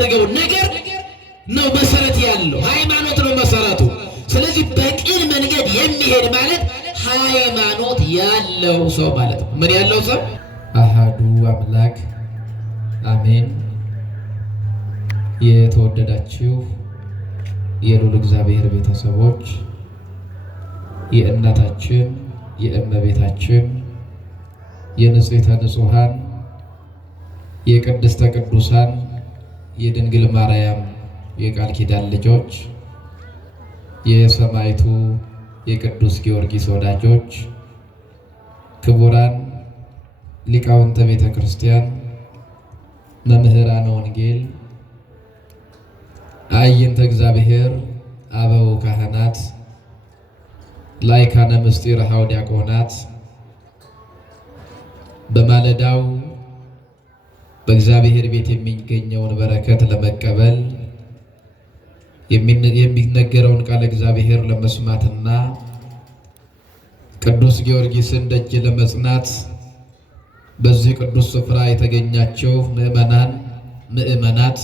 በምናደርገው ነገር ነው መሰረት ያለው። ሃይማኖት ነው መሰረቱ። ስለዚህ በቅን መንገድ የሚሄድ ማለት ሃይማኖት ያለው ሰው ማለት ነው። ምን ያለው ሰው? አሃዱ አምላክ አሜን። የተወደዳችሁ የልዑል እግዚአብሔር ቤተሰቦች የእናታችን የእመቤታችን የንጽሕተ ንጹሐን የቅድስተ ቅዱሳን የድንግል ማርያም የቃል ኪዳን ልጆች የሰማዕቱ የቅዱስ ጊዮርጊስ ወዳጆች ክቡራን ሊቃውንተ ቤተ ክርስቲያን መምህራነ ወንጌል አዕይንተ እግዚአብሔር አበው ካህናት ላይካነ ምስጢር ኀው ዲያቆናት በማለዳው በእግዚአብሔር ቤት የሚገኘውን በረከት ለመቀበል የሚነገረውን ቃል እግዚአብሔር ለመስማትና ቅዱስ ጊዮርጊስን ደጅ ለመጽናት በዚህ ቅዱስ ስፍራ የተገኛችሁ ምእመናን ምእመናት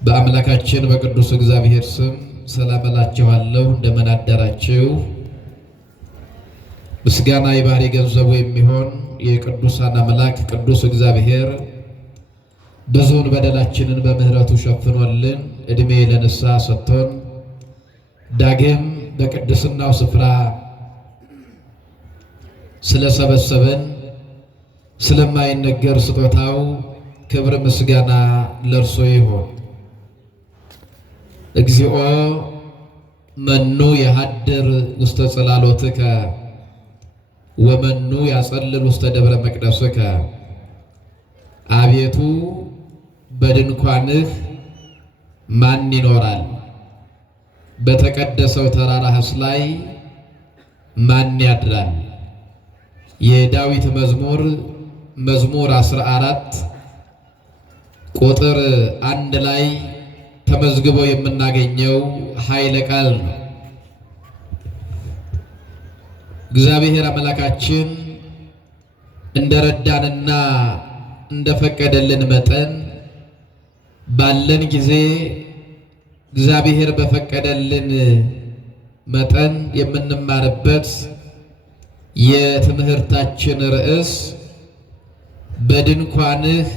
በአምላካችን በቅዱስ እግዚአብሔር ስም ሰላም እላችኋለሁ። እንደምን አደራችሁ? ምስጋና የባህሪ ገንዘቡ የሚሆን የቅዱሳን አምላክ ቅዱስ እግዚአብሔር ብዙውን በደላችንን በምህረቱ ሸፍኖልን እድሜ ለንስሐ ሰጥቶን ዳግም በቅድስናው ስፍራ ስለሰበሰበን ስለማይነገር ስጦታው ክብር ምስጋና ለእርሱ ይሁን። እግዚኦ መኑ የሃድር ውስተ ጽላሎትከ ወመኑ ያጸልል ውስተ ደብረ መቅደስከ። አቤቱ በድንኳንህ ማን ይኖራል? በተቀደሰው ተራራህስ ላይ ማን ያድራል? የዳዊት መዝሙር 14 ቁጥር 1 ላይ ተመዝግቦ የምናገኘው ኃይለ ቃል ነው። እግዚአብሔር አምላካችን እንደረዳንና እንደፈቀደልን መጠን ባለን ጊዜ እግዚአብሔር በፈቀደልን መጠን የምንማርበት የትምህርታችን ርዕስ በድንኳንህ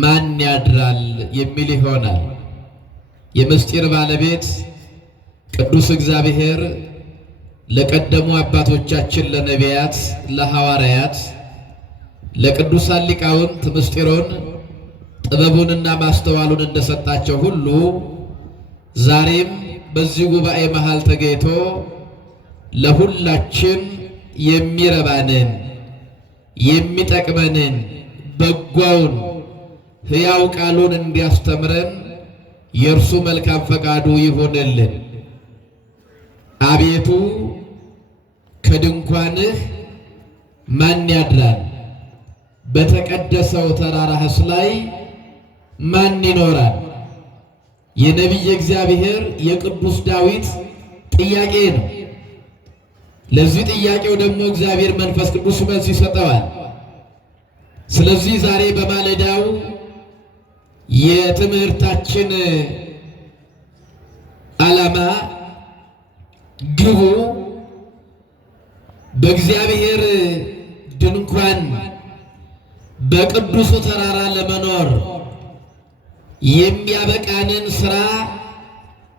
ማን ያድራል የሚል ይሆናል። የምስጢር ባለቤት ቅዱስ እግዚአብሔር ለቀደሙ አባቶቻችን ለነቢያት፣ ለሐዋርያት፣ ለቅዱሳን ሊቃውንት ምስጢሩን ጥበቡንና ማስተዋሉን እንደሰጣቸው ሁሉ ዛሬም በዚህ ጉባኤ መሃል ተገኝቶ ለሁላችን የሚረባንን የሚጠቅመንን በጎውን ሕያው ቃሉን እንዲያስተምረን የእርሱ መልካም ፈቃዱ ይሆንልን። አቤቱ ከድንኳንህ ማን ያድራል? በተቀደሰው ተራራህስ ላይ ማን ይኖራል? የነቢየ እግዚአብሔር የቅዱስ ዳዊት ጥያቄ ነው። ለዚህ ጥያቄው ደግሞ እግዚአብሔር መንፈስ ቅዱስ መልስ ይሰጠዋል። ስለዚህ ዛሬ በማለዳው የትምህርታችን ዓላማ ግቡ በእግዚአብሔር ድንኳን በቅዱሱ ተራራ ለመኖር የሚያበቃንን ስራ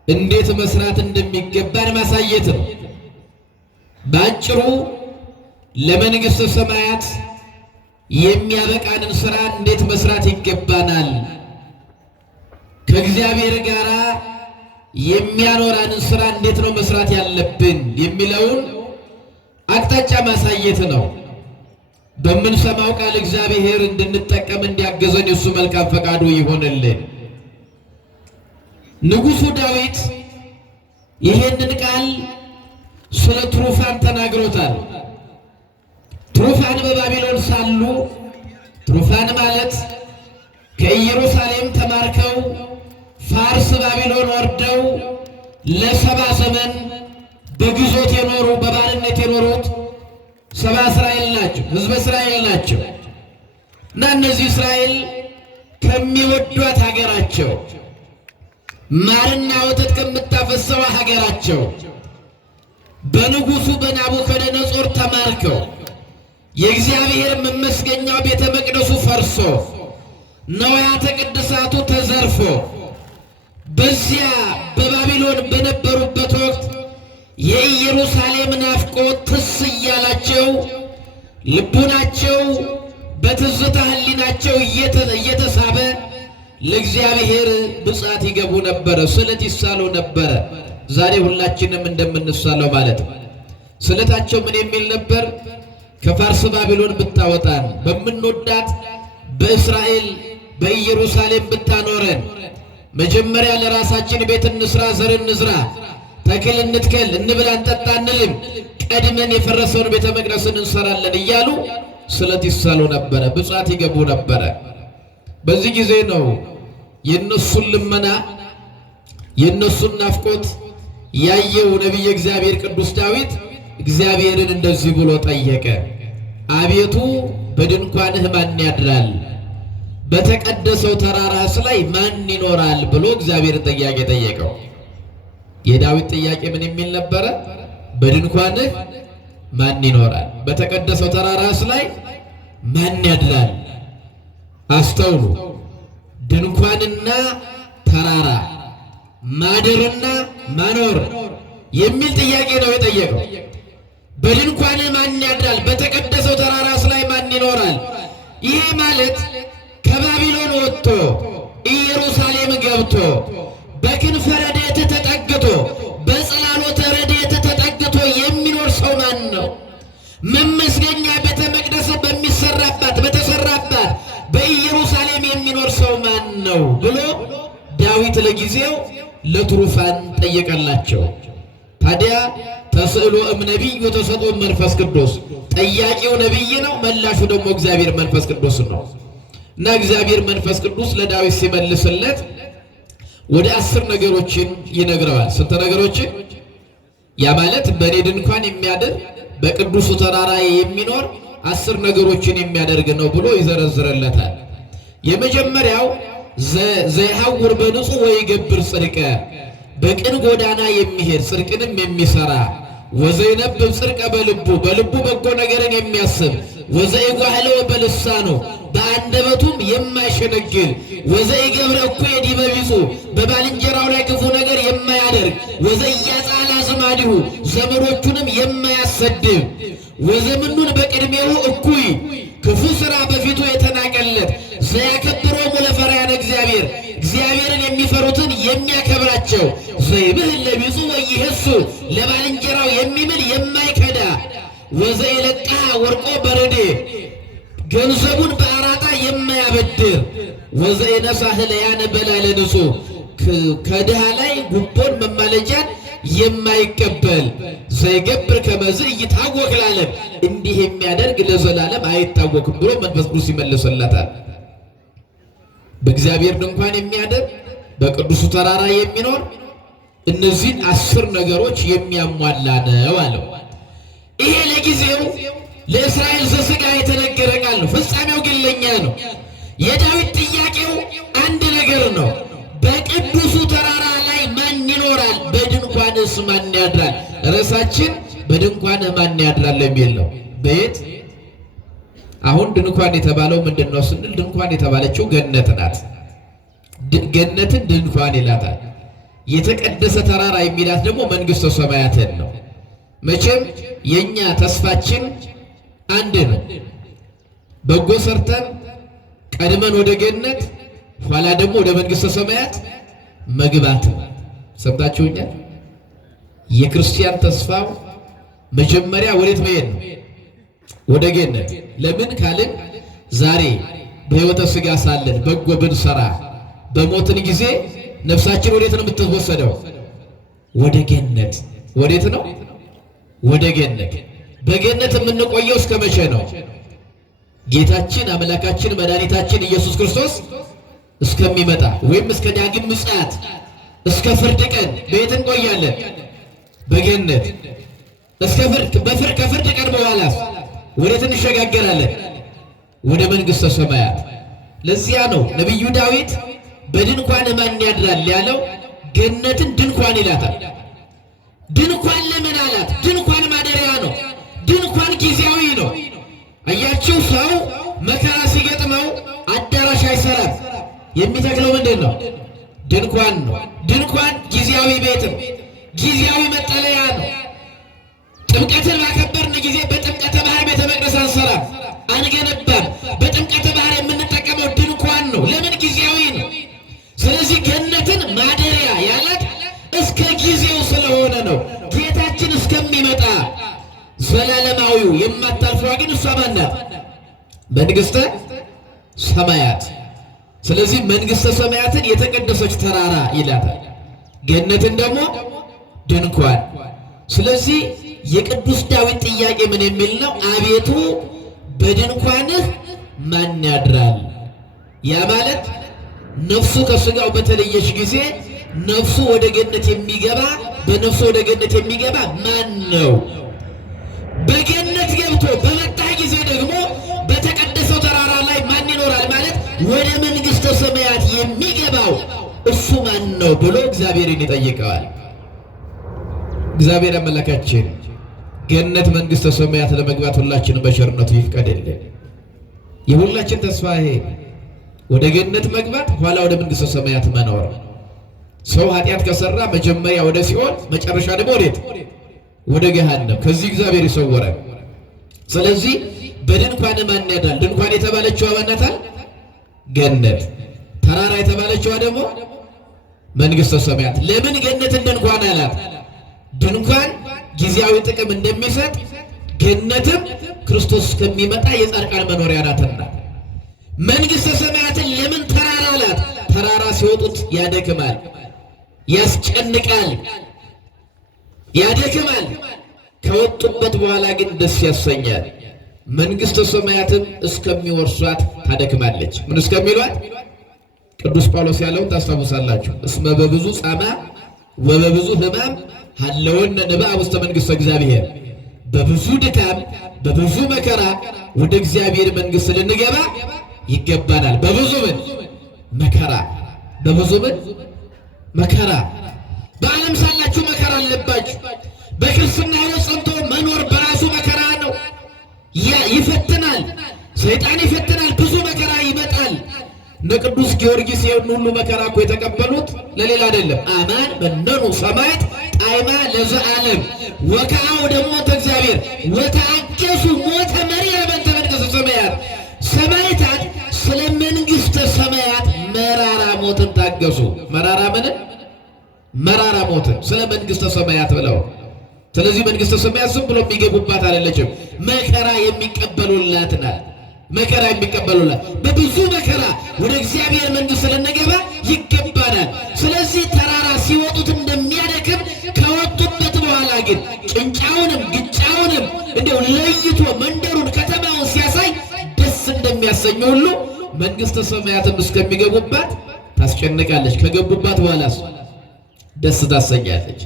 እንዴት መስራት እንደሚገባን ማሳየት ነው። ባጭሩ ለመንግሥተ ሰማያት የሚያበቃንን ስራ እንዴት መስራት ይገባናል፣ ከእግዚአብሔር ጋር የሚያኖራንን ስራ እንዴት ነው መስራት ያለብን የሚለውን አቅጣጫ ማሳየት ነው። በምንሰማው ቃል እግዚአብሔር እንድንጠቀም እንዲያገዘን የሱ መልካም ፈቃዱ ይሆንልን። ንጉሡ ዳዊት ይሄንን ቃል ስለ ትሩፋን ተናግሮታል። ትሩፋን በባቢሎን ሳሉ፣ ትሩፋን ማለት ከኢየሩሳሌም ተማርከው ፋርስ ባቢሎን ወርደው ለ70 ዘመን በግዞት የኖሩ በባርነት የኖሩት 70 እስራኤል ናቸው፣ ሕዝበ እስራኤል ናቸው። እና እነዚህ እስራኤል ከሚወዷት ሀገራቸው፣ ማርና ወተት ከምታፈሰው ሀገራቸው በንጉሡ በናቡከደነጾር ተማርከው የእግዚአብሔር መመስገኛው ቤተ መቅደሱ ፈርሶ ነዋያተ ቅድሳቱ ተዘርፎ በዚያ በባቢሎን በነበሩበት ወቅት የኢየሩሳሌም ናፍቆት ትስ እያላቸው ልቡናቸው በትዝታ ሕሊናቸው እየተሳበ ለእግዚአብሔር ብፅዓት ይገቡ ነበረ፣ ስለት ይሳሉ ነበረ። ዛሬ ሁላችንም እንደምንሳለው ማለት ነው። ስለታቸው ምን የሚል ነበር? ከፋርስ ባቢሎን ብታወጣን፣ በምንወዳት በእስራኤል በኢየሩሳሌም ብታኖረን፣ መጀመሪያ ለራሳችን ቤት እንስራ፣ ዘር እንዝራ፣ ተክል እንትከል፣ እንብላ እንጠጣ እንልም፣ ቀድመን የፈረሰውን ቤተ መቅደስን እንሰራለን እያሉ ስለት ይሳሉ ነበረ፣ ብፅዓት ይገቡ ነበረ። በዚህ ጊዜ ነው የነሱን ልመና የነሱን ናፍቆት ያየው ነቢየ እግዚአብሔር ቅዱስ ዳዊት እግዚአብሔርን እንደዚህ ብሎ ጠየቀ። አቤቱ በድንኳንህ ማን ያድራል? በተቀደሰው ተራራህስ ላይ ማን ይኖራል? ብሎ እግዚአብሔርን ጥያቄ ጠየቀው። የዳዊት ጥያቄ ምን የሚል ነበረ? በድንኳንህ ማን ይኖራል? በተቀደሰው ተራራህስ ላይ ማን ያድራል? አስተውሉ። ድንኳንና ተራራ፣ ማደርና ማኖር የሚል ጥያቄ ነው የጠየቀው። በድንኳንህ ማን ያድራል? በተቀደሰው ተራራስ ላይ ማን ይኖራል? ይህ ማለት ከባቢሎን ወጥቶ ኢየሩሳሌም ገብቶ በክንፈ ረድኤት ተጠግቶ በጽላሎተ ረድኤት ተጠግቶ የሚኖር ሰው ማን ነው? መመስገኛ ቤተ መቅደስ በተሰራባት በኢየሩሳሌም የሚኖር ሰው ማን ነው ብሎ ዳዊት ለጊዜው ለትሩፋን ጠየቀላቸው። ታዲያ ተስዕሎ እምነቢይ ወተሰጥኦ መንፈስ ቅዱስ፣ ጠያቂው ነቢይ ነው፣ መላሹ ደግሞ እግዚአብሔር መንፈስ ቅዱስ ነው። እና እግዚአብሔር መንፈስ ቅዱስ ለዳዊት ሲመልስለት ወደ 10 ነገሮችን ይነግረዋል። ስንት ነገሮችን? ያ ማለት በእኔ ድንኳን የሚያድር በቅዱሱ ተራራ የሚኖር 10 ነገሮችን የሚያደርግ ነው ብሎ ይዘረዝርለታል። የመጀመሪያው ዘይሐውር በንጹሕ ወይገብር ጽድቀ፣ በቅን ጎዳና የሚሄድ ጽድቅንም የሚሰራ፣ ወዘይነብብ ጽድቀ በልቡ በጎ ነገርን የሚያስብ፣ ወዘይጓህለው በልሳኑ በአንደበቱም የማይሸነግል፣ ወዘይገብረ እኩየ ዲበ ቢጹ በባልንጀራው ላይ ክፉ ነገር የማያደርግ፣ ወዘያጻላ ዝማዲሁ ዘመዶቹንም የማያሰድብ፣ ወዘምኑን በቅድሜው እኩይ ክፉ ሥራ በፊቱ የተናቀለት፣ ዘያከብሮሙ ለፈሪሃነ እግዚአብሔር እግዚአብሔርን የሚፈሩትን የሚያከብራቸው፣ ዘይብህል ለቢጹ ወይሄሱ ለባልንጀራው የሚምል የማይከዳ፣ ወዘይለቅሐ ወርቆ በረዴ ገንዘቡን በአራጣ የማያበድር፣ ወዘይነሣ ህለያነ በላዕለ ንጹሕ ከድሃ ላይ ጉቦን መማለጃን የማይቀበል፣ ዘይገብር ከመዝ ይታወክ ለዓለም እንዲህ የሚያደርግ ለዘላለም አይታወክም ብሎ መንፈስ ቅዱስ ይመልስለታል። በእግዚአብሔር ድንኳን የሚያድር በቅዱሱ ተራራ የሚኖር እነዚህን 10 ነገሮች የሚያሟላ ነው አለው። ይሄ ለጊዜው ለእስራኤል ዘሥጋ የተነገረ ቃል ነው። ፍጻሜው ግን ለእኛ ነው። የዳዊት ጥያቄው አንድ ነገር ነው። በቅዱሱ ተራራ ላይ ማን ይኖራል? በድንኳንስ ማን ያድራል? ርዕሳችን በድንኳንህ ማን ያድራል የሚል ነው። በየት አሁን ድንኳን የተባለው ምንድን ነው ስንል፣ ድንኳን የተባለችው ገነት ናት። ገነትን ድንኳን ይላታል። የተቀደሰ ተራራ የሚላት ደግሞ መንግሥተ ሰማያትን ነው። መቼም የኛ ተስፋችን አንድ ነው። በጎ ሰርተን ቀድመን ወደ ገነት፣ ኋላ ደግሞ ወደ መንግሥተ ሰማያት መግባት። ሰምታችሁኛል? የክርስቲያን ተስፋው መጀመሪያ ወዴት መሄድ ነው? ወደ ገነት። ለምን ካልን ዛሬ በሕይወተ ሥጋ ሳለን በጎ ብንሰራ በሞትን ጊዜ ነፍሳችን ወዴት ነው የምትወሰደው? ወደ ገነት። ወዴት ነው? ወደ ገነት። በገነት የምንቆየው እስከ መቼ ነው? ጌታችን አምላካችን መድኃኒታችን ኢየሱስ ክርስቶስ እስከሚመጣ ወይም እስከ ዳግም ምጽአት እስከ ፍርድ ቀን በየት እንቆያለን? በገነት። ከፍርድ ቀን በኋላስ ወዴት እንሸጋገራለን? ወደ መንግሥተ ሰማያት። ለዚያ ነው ነቢዩ ዳዊት በድንኳን ማን ያድራል ያለው? ገነትን ድንኳን ይላታል። ድንኳን ለምን አላት? ድንኳን ማደሪያ ነው። ድንኳን ጊዜያዊ ነው። አያችሁ፣ ሰው መከራ ሲገጥመው አዳራሽ አይሰራም። የሚተክለው ምንድን ነው? ድንኳን ነው። ድንኳን ጊዜያዊ ቤትም ጊዜያዊ መጠለያ ነው። ጥምቀትን ባከበርን ጊዜ በጥምቀተ ባህር ቤተ መቅደስ አንሰራም፣ አንገነባም። በጥምቀተ ባህር የምንጠቀመው ድንኳን ነው። ለምን? ጊዜያዊ ነው። ስለዚህ ገነትን ማደሪያ ያላት እስከ ጊዜው ስለሆነ ነው። ጌታችን እስከሚመጣ ዘላለማዊው የማታልፈዋ ግን እሷ ማን ናት? መንግሥተ ሰማያት። ስለዚህ መንግሥተ ሰማያትን የተቀደሰች ተራራ ይላታል፣ ገነትን ደግሞ ድንኳን። ስለዚህ የቅዱስ ዳዊት ጥያቄ ምን የሚል ነው? አቤቱ በድንኳንህ ማን ያድራል? ያ ማለት ነፍሱ ከሥጋው በተለየች ጊዜ ነፍሱ ወደ ገነት የሚገባ በነፍሱ ወደ ገነት የሚገባ ማን ነው? በገነት ገብቶ በመጣ ጊዜ ደግሞ በተቀደሰው ተራራ ላይ ማን ይኖራል? ማለት ወደ መንግሥተ ሰማያት የሚገባው እሱ ማን ነው ብሎ እግዚአብሔርን ይጠይቀዋል። እግዚአብሔር አምላካችን ገነት መንግሥተ ሰማያት ለመግባት ሁላችንም በቸርነቱ ይፍቀድልን። የሁላችን ተስፋ ይሄ ወደ ገነት መግባት፣ ኋላ ወደ መንግሥተ ሰማያት መኖር። ሰው ኃጢአት ከሰራ መጀመሪያ ወደ ሲኦል፣ መጨረሻ ደግሞ ወዴት? ወደ ገሃነም። ከዚህ እግዚአብሔር ይሰወራል። ስለዚህ በድንኳን ማን ያድራል? ድንኳን የተባለችው አባናታል ገነት፣ ተራራ የተባለችዋ ደግሞ መንግሥተ ሰማያት። ለምን ገነትን ድንኳን አላት? ድንኳን ጊዜያዊ ጥቅም እንደሚሰጥ ገነትም ክርስቶስ እስከሚመጣ የጻድቃን መኖሪያ ናትና። መንግሥተ ሰማያትን ለምን ተራራ አላት? ተራራ ሲወጡት ያደክማል፣ ያስጨንቃል፣ ያደክማል። ከወጡበት በኋላ ግን ደስ ያሰኛል። መንግሥተ ሰማያትን እስከሚወርሷት ታደክማለች። ምን እስከሚሏት? ቅዱስ ጳውሎስ ያለውን ታስታውሳላችሁ። እስመ በብዙ ጻማ ወበብዙ ሕማም ሀለወነ ንባብ ውስተ መንግሥተ እግዚአብሔር። በብዙ ድካም በብዙ መከራ ወደ እግዚአብሔር መንግሥት ልንገባ ይገባናል። በብዙ ምን መከራ፣ በብዙ ምን መከራ። በዓለም ሳላችሁ መከራ አለባችሁ። በክርስትና ሕይወት ጸንቶ መኖር በራሱ መከራ ነው። ይፈትናል፣ ሰይጣን ይፈትናል። ብዙ መከራ ይመጣል። እነ ቅዱስ ጊዮርጊስ ይህን ሁሉ መከራ እኮ የተቀበሉት ለሌላ አይደለም። አማን መነኑ ሰማዕት ጣዕማ ለዘዓለም ወከአው ደግሞ እግዚአብሔር ወተአገሱ ሞተ መሪር በእንተ መንግሥተ ሰማያት። ሰማዕታት ስለ መንግሥተ ሰማያት መራራ ሞትን ታገሱ። መራራ ምንን? መራራ ሞትን ስለ መንግሥተ ሰማያት ብለው። ስለዚህ መንግሥተ ሰማያት ዝም ብሎ የሚገቡባት አይደለችም፣ መከራ የሚቀበሉላት ናት። መከራ የሚቀበሉላት በብዙ መከራ ወደ እግዚአብሔር መንግሥት ልንገባ ይገባናል። ስለዚህ ተራራ ሲወጡት እንደሚያደክም ከወጡበት በኋላ ግን ጭንጫውንም ግጫውንም እንዲሁ ለይቶ መንደሩን ከተማውን ሲያሳይ ደስ እንደሚያሰኝ ሁሉ መንግሥተ ሰማያትም እስከሚገቡባት ታስጨንቃለች። ከገቡባት በኋላስ ደስ ታሰኛለች።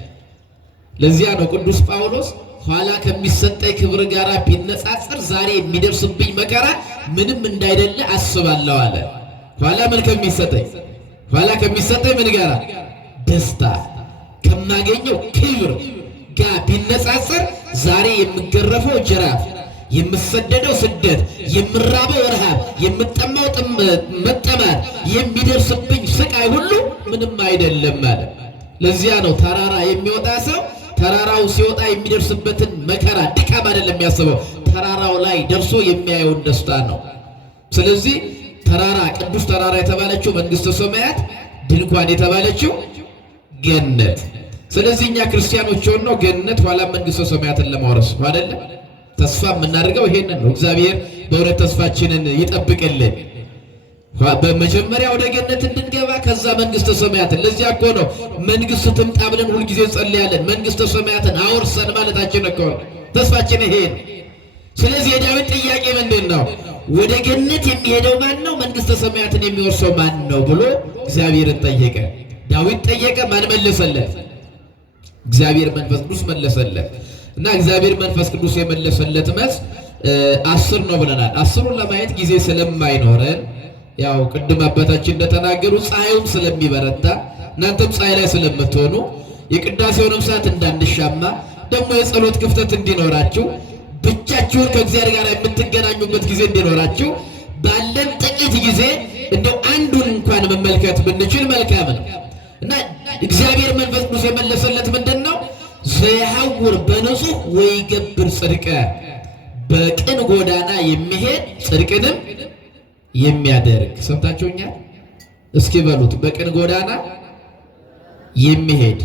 ለዚያ ነው ቅዱስ ጳውሎስ ኋላ ከሚሰጠኝ ክብር ጋር ቢነጻጸር ዛሬ የሚደርስብኝ መከራ ምንም እንዳይደለ አስባለሁ አለ። ኋላ ምን ከሚሰጠኝ? ኋላ ከሚሰጠኝ ምን ጋር? ደስታ ከማገኘው ክብር ጋር ቢነጻጸር ዛሬ የምገረፈው ጅራፍ፣ የምሰደደው ስደት፣ የምራበው ረሃብ፣ የምጠማው መጠማት፣ የሚደርስብኝ ስቃይ ሁሉ ምንም አይደለም ማለት። ለዚያ ነው ተራራ የሚወጣ ሰው ተራራው ሲወጣ የሚደርስበትን መከራ ድካም አይደለም የሚያስበው፣ ተራራው ላይ ደርሶ የሚያየውን ደስታ ነው። ስለዚህ ተራራ ቅዱስ ተራራ የተባለችው መንግሥተ ሰማያት፣ ድንኳን የተባለችው ገነት። ስለዚህ እኛ ክርስቲያኖች ሆነው ገነት ኋላ መንግሥተ ሰማያትን ለማውረስ ነው አይደለም ተስፋ የምናደርገው። ይሄንን ነው። እግዚአብሔር በእውነት ተስፋችንን ይጠብቅልን። በመጀመሪያ ወደ ገነት እንድንገባ ከዛ መንግሥተ ሰማያትን። ለዚያ እኮ ነው መንግሥት ትምጣ ብለን ሁልጊዜ ጸልያለን። መንግሥተ ሰማያትን አውርሰን ማለታችን እኮ ተስፋችን ይሄ ነው። ስለዚህ የዳዊት ጥያቄ ምንድን ነው? ወደ ገነት የሚሄደው ማን ነው? መንግሥተ ሰማያትን የሚወርሰው ማን ነው ብሎ እግዚአብሔርን ጠየቀ። ዳዊት ጠየቀ። ማን መለሰለት? እግዚአብሔር መንፈስ ቅዱስ መለሰለት። እና እግዚአብሔር መንፈስ ቅዱስ የመለሰለት መልስ 10 ነው ብለናል። 10ን ለማየት ጊዜ ስለማይኖረን ያው ቅድም አባታችን እንደተናገሩ ፀሐዩም ስለሚበረታ እናንተም ፀሐይ ላይ ስለምትሆኑ የቅዳሴውንም ሰዓት እንዳንሻማ ደግሞ የጸሎት ክፍተት እንዲኖራችሁ ብቻችሁን ከእግዚአብሔር ጋር የምትገናኙበት ጊዜ እንዲኖራችሁ ባለን ጥቂት ጊዜ እንደው አንዱን እንኳን መመልከት ብንችል መልካም ነው እና እግዚአብሔር መንፈስ ቅዱስ የመለሰለት ምንድነው? ዘይሐውር በንጹህ ወይገብር ጽድቀ፣ በቅን ጎዳና የሚሄድ ጽድቅንም የሚያደርግ። ሰምታችሁኛል? እስኪ በሉት፣ በቅን ጎዳና የሚሄድ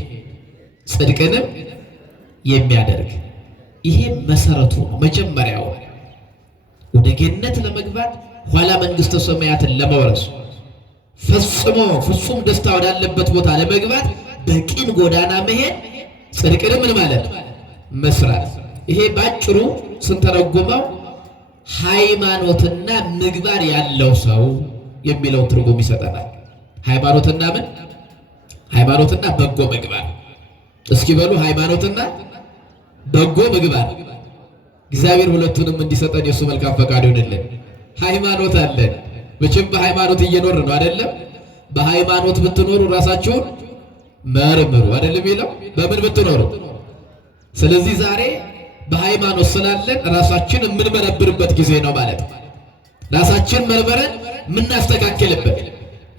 ጽድቅንም የሚያደርግ። ይሄ መሰረቱ ነው፣ መጀመሪያው ወደ ገነት ለመግባት ኋላ መንግስተ ሰማያትን ለመውረስ ፈጽሞ ፍጹም ደስታ ወዳለበት ቦታ ለመግባት በቅን ጎዳና መሄድ ጽድቅንም ምን ማለት መስራት። ይሄ ባጭሩ ስንተረጉመው ሃይማኖትና ምግባር ያለው ሰው የሚለው ትርጉም ይሰጠናል። ሃይማኖትና ምን? ሃይማኖትና በጎ ምግባር። እስኪ በሉ ሃይማኖትና በጎ ምግባር። እግዚአብሔር ሁለቱንም እንዲሰጠን የሱ መልካም ፈቃድ ይሁንልን። ሃይማኖት አለን፣ መቼም በሃይማኖት እየኖርን ነው አይደለም? በሃይማኖት ብትኖሩ ራሳችሁን መርምሩ አይደለም ይለው? በምን ብትኖሩ? ስለዚህ ዛሬ በሃይማኖት ስላለን ራሳችን የምንመረብርበት ጊዜ ነው ማለት ነው። ራሳችን መርምረን የምናስተካክልበት።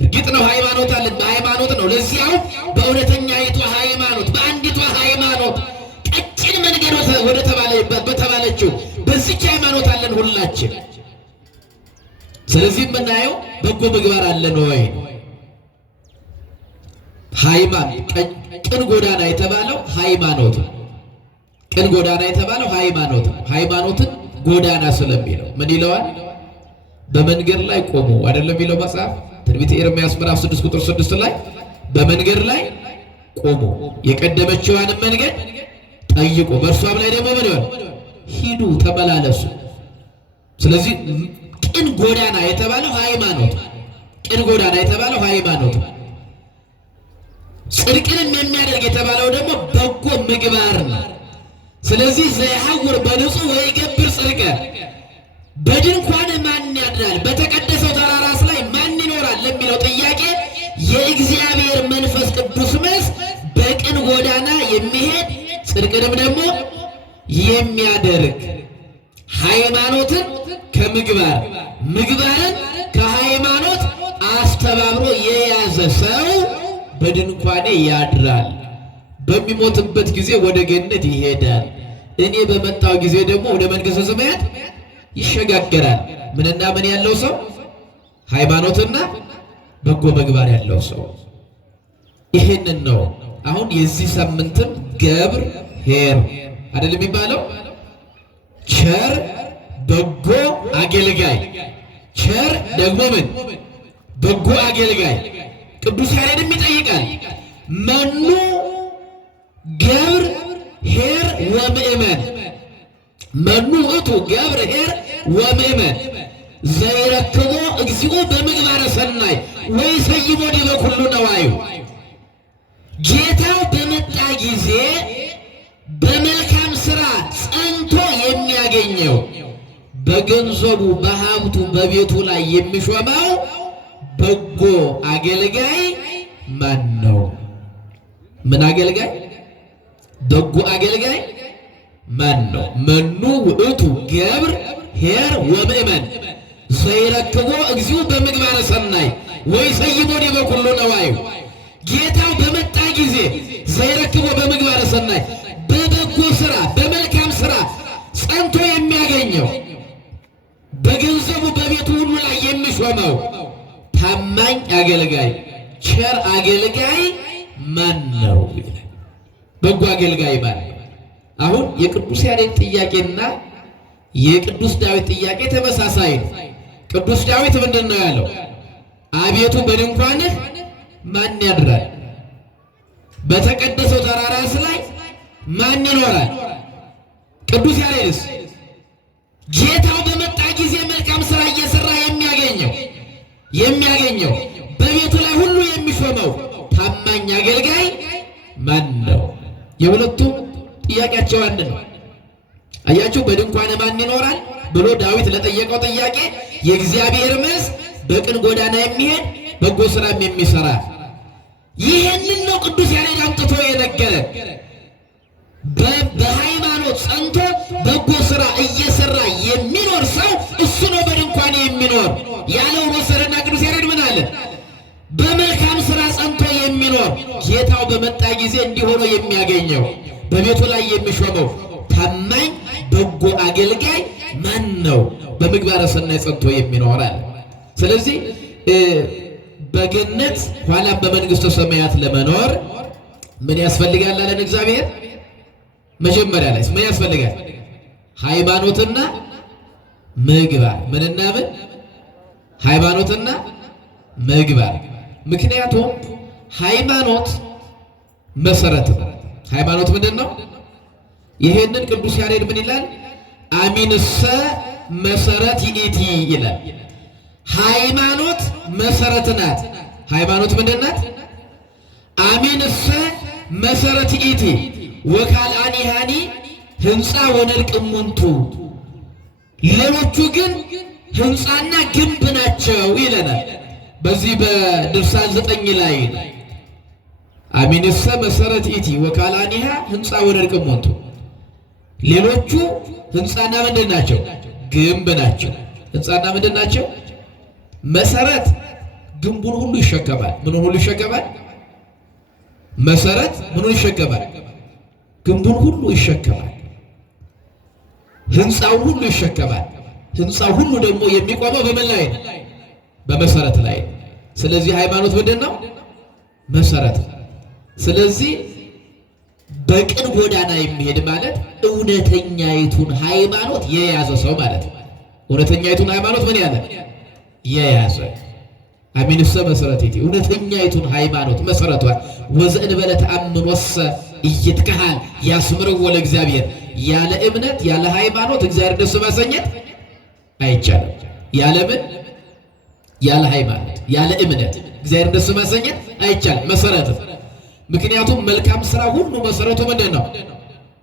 እርግጥ ነው ሃይማኖት አለን፣ በሃይማኖት ነው። ለዚያው በእውነተኛይቱ ሃይማኖት፣ በአንዲቷ ሃይማኖት ቀጭን መንገድ ወደ በተባለችው በዚች ሃይማኖት አለን ሁላችን። ስለዚህ የምናየው በጎ ምግባር አለን ወይ? ሃይማኖት ቅን ጎዳና የተባለው ሃይማኖት፣ ቅን ጎዳና የተባለው ሃይማኖት፣ ሃይማኖትን ጎዳና ስለሚለው ምን ይለዋል? በመንገድ ላይ ቆሙ አይደለም የሚለው መጽሐፍ ትንቢተ ኤርምያስ ምዕራፍ 6 ቁጥር 6 ላይ በመንገድ ላይ ቆሙ፣ የቀደመችዋንም መንገድ ጠይቁ፣ በእርሷም ላይ ደግሞ ምን ይሆን ሂዱ፣ ተመላለሱ። ስለዚህ ቅን ጎዳና የተባለው ሃይማኖት፣ ቅን ጎዳና የተባለው ሃይማኖት፣ ጽድቅንም የሚያደርግ የተባለው ደግሞ በጎ ምግባር ነው። ስለዚህ ዘይሐውር በንጹህ ወይገብር ጽድቀ፣ በድንኳን ማን ያድራል? በተቀደሰው ተራራስ ላይ ማን ይኖራል ለሚለው ጥያቄ የእግዚአብሔር መንፈስ ቅዱስ መልስ በቅን ጎዳና የሚሄድ ጽድቅንም ደግሞ የሚያደርግ፣ ሃይማኖትን ከምግባር ምግባርን ከሃይማኖት አስተባብሮ የያዘ ሰው በድንኳኔ ያድራል፣ በሚሞትበት ጊዜ ወደ ገነት ይሄዳል፣ እኔ በመጣው ጊዜ ደግሞ ወደ መንግሥተ ሰማያት ይሸጋገራል። ምንና ምን ያለው ሰው? ሃይማኖትና በጎ ምግባር ያለው ሰው። ይሄንን ነው አሁን የዚህ ሳምንትም ገብር ኄር አይደል የሚባለው? ቸር በጎ አገልጋይ። ቸር ደግሞ ምን? በጎ አገልጋይ። ቅዱስ ያሬድም ይጠይቃል፣ መኑ ገብር ኄር ወምእመን፣ መኑ ውእቱ ገብር ኄር ወምእመን ዘይረክቦ እግዚኦ በምግባረ ሰናይ ወይሰይሞ ዲበ ኩሉ ነዋዩ። ጌታው በመጣ ጊዜ በመልካም ሥራ ጸንቶ የሚያገኘው በገንዘቡ በሀብቱ በቤቱ ላይ የሚሾመው በጎ አገልጋይ ማን ነው? ምን አገልጋይ? በጎ አገልጋይ ማን ነው? መኑ ውእቱ ገብር ኄር ወምእመን ዘይረክቦ እግዚኦ በምግባረ ሰናይ ወይሰይሞ ዲበ ኩሉ ነዋዩ። ጌታው በመጣ ጊዜ ዘይረክቦ በምግባረ ሰናይ፣ በበጎ ሥራ በመልካም ሥራ ጸንቶ የሚያገኘው በገንዘቡ በቤቱ ሁሉ ላይ የሚሾመው ታማኝ አገልጋይ ቸር አገልጋይ ማን ነው? በጎ አገልጋይ ማን ነው? አሁን የቅዱስ ያሬድ ጥያቄና የቅዱስ ዳዊት ጥያቄ ተመሳሳይ ነው። ቅዱስ ዳዊት ምንድን ነው ያለው? አቤቱ በድንኳንህ ማን ያድራል? በተቀደሰው ተራራስ ላይ ማን ይኖራል? ቅዱስ ያሬድስ ጌታው በመጣ ጊዜ መልካም ሥራ እየሰራ የሚያገኘው በቤቱ ላይ ሁሉ የሚሾመው ታማኝ አገልጋይ ማን ነው? የሁለቱም ጥያቄያቸው አንድ ነው። አያችሁ፣ በድንኳን ማን ይኖራል ብሎ ዳዊት ለጠየቀው ጥያቄ የእግዚአብሔር መልስ በቅን ጎዳና የሚሄድ በጎ ስራም የሚሰራ። ይህንን ነው ቅዱስ ያሬድ አምጥቶ የነገረ። በሃይማኖት ጸንቶ በጎ ስራ እየሰራ የሚኖር ሰው እሱ ነው በድንኳን የሚኖር ያለው ወሰደና ቅዱስ ያሬድ ምን አለ? በመልካም ስራ ጸንቶ የሚኖር ጌታው በመጣ ጊዜ እንዲሆነው የሚያገኘው በቤቱ ላይ የሚሾመው ታማኝ በጎ አገልጋይ ማን ነው? በምግባረ ሰናይ ጸንቶ የሚኖር አለ። ስለዚህ በገነት ኋላም በመንግስተ ሰማያት ለመኖር ምን ያስፈልጋል አለን እግዚአብሔር? መጀመሪያ ላይ ምን ያስፈልጋል? ሃይማኖትና ምግባር። ምንና ምን? ሃይማኖትና ምግባር። ምክንያቱም ሃይማኖት መሰረት ነው። ሃይማኖት ምንድን ነው? ይሄንን ቅዱስ ያሬድ ምን ይላል? አሚንሰ መሰረት ይእቲ ይላል። ሃይማኖት መሰረት ናት። ሃይማኖት ምንድን ናት? አሚንሰ መሰረት ይእቲ ወካልአኒሃኒ ህንፃ ወነድቅ እሙንቱ፣ ሌሎቹ ግን ህንፃና ግንብ ናቸው ይለናል። በዚህ በድርሳን 9 ላይ አሚንሰ መሰረት ይእቲ ወካልአኒሃ ህንፃ ወነድቅ እሙንቱ፣ ሌሎቹ ህንፃና ምንድን ናቸው? ግንብ ናቸው። ህንፃና ምንድን ናቸው? መሰረት ግንቡን ሁሉ ይሸከማል። ምኑን ሁሉ ይሸከማል? መሰረት ምኑን ይሸከማል? ግንቡን ሁሉ ይሸከማል። ህንፃውን ሁሉ ይሸከማል። ህንፃው ሁሉ ደግሞ የሚቆመው በምን ላይ ነው? በመሰረት ላይ። ስለዚህ ሃይማኖት ምንድን ነው? መሰረት። ስለዚህ በቅን ጎዳና የሚሄድ ማለት እውነተኛይቱን ሃይማኖት የያዘ ሰው ማለት ነው። እውነተኛይቱን ሃይማኖት ምን ያለ የያዘ። አሚንሰ መሰረት ይእቲ፣ እውነተኛይቱን ሃይማኖት መሰረቷል። ወዘእንበለ ተአምኖሰ ኢይትከሃል ያስምርዎ ለእግዚአብሔር፣ ያለ እምነት ያለ ሃይማኖት እግዚአብሔር ደስ ማሰኘት አይቻልም። ያለ ምን? ያለ ሃይማኖት ያለ እምነት እግዚአብሔር ደስ ማሰኘት አይቻልም። መሰረት። ምክንያቱም መልካም ስራ ሁሉ መሰረቱ ምንድን ነው?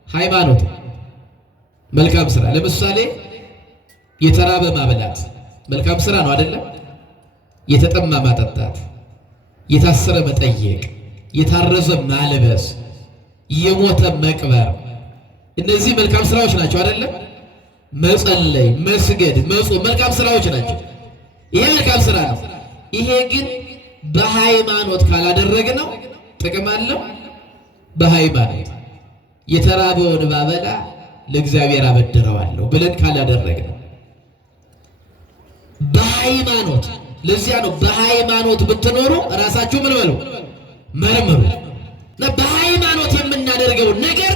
ሃይማኖት። መልካም ስራ ለምሳሌ የተራበ ማበላት መልካም ስራ ነው አይደለም? የተጠማ ማጠጣት፣ የታሰረ መጠየቅ፣ የታረዘ ማልበስ፣ የሞተ መቅበር፣ እነዚህ መልካም ስራዎች ናቸው አይደለም? መጸለይ፣ መስገድ፣ መጾም መልካም ስራዎች ናቸው። ይሄ መልካም ስራ ነው። ይሄ ግን በሃይማኖት ካላደረግነው ጥቅም አለው? በሃይማኖት የተራበውን ባበላ ለእግዚአብሔር አበድረዋለሁ ብለን ካላደረግነው በሃይማኖት። ለዚያ ነው በሃይማኖት ብትኖሩ ራሳችሁ ምን በሉ መርምሩ። በሃይማኖት የምናደርገው ነገር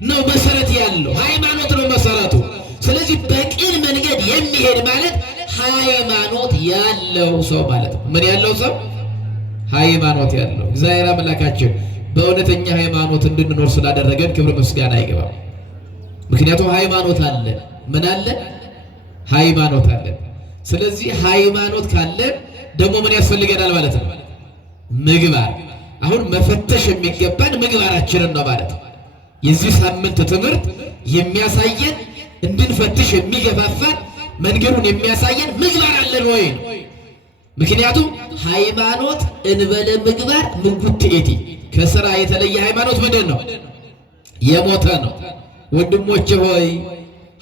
ነው መሰረት ያለው፣ ሃይማኖት ነው መሰረቱ። ስለዚህ በቅን መንገድ የሚሄድ ማለት ሃይማኖት ያለው ሰው ማለት ነው። ምን ያለው ሰው? ሃይማኖት ያለው። እግዚአብሔር አምላካችን በእውነተኛ ሃይማኖት እንድንኖር ስላደረገን ክብር ምስጋና ይገባል። ምክንያቱም ሃይማኖት አለ። ምን አለ? ሃይማኖት አለ። ስለዚህ ሃይማኖት ካለ ደግሞ ምን ያስፈልገናል ማለት ነው? ምግባር። አሁን መፈተሽ የሚገባን ምግባራችንን ነው ማለት ነው። የዚህ ሳምንት ትምህርት የሚያሳየን እንድንፈትሽ የሚገፋፋን መንገዱን የሚያሳየን ምግባር አለን ወይ? ምክንያቱም ሃይማኖት እንበለ ምግባር ምንጉት ትእቲ፣ ከስራ የተለየ ሃይማኖት ምንድን ነው? የሞተ ነው። ወንድሞቼ ሆይ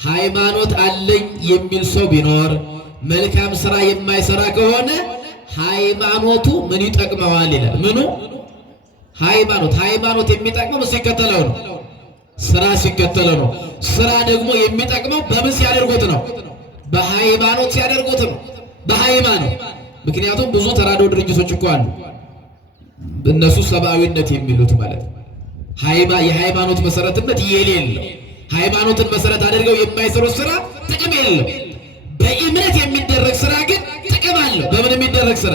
ሃይማኖት አለኝ የሚል ሰው ቢኖር መልካም ስራ የማይሰራ ከሆነ ሃይማኖቱ ምን ይጠቅመዋል ይላል። ምኑ? ሃይማኖት የሚጠቅመው ሲከተለው ነው። ስራ ሲከተለው ነው። ስራ ደግሞ የሚጠቅመው በምን ሲያደርጉት ነው? በሃይማኖት ሲያደርጉት ነው። በሃይማኖት። ምክንያቱም ብዙ ተራድኦ ድርጅቶች እኮ አሉ፣ እነሱ ሰብአዊነት የሚሉት ማለት ነው። የሃይማኖት መሰረትነት የሌለው ሃይማኖትን መሰረት አድርገው የማይሰሩት ስራ ጥቅም የለው። በእምነት የሚደረግ ስራ ግን ጥቅም አለው። በምን የሚደረግ ስራ?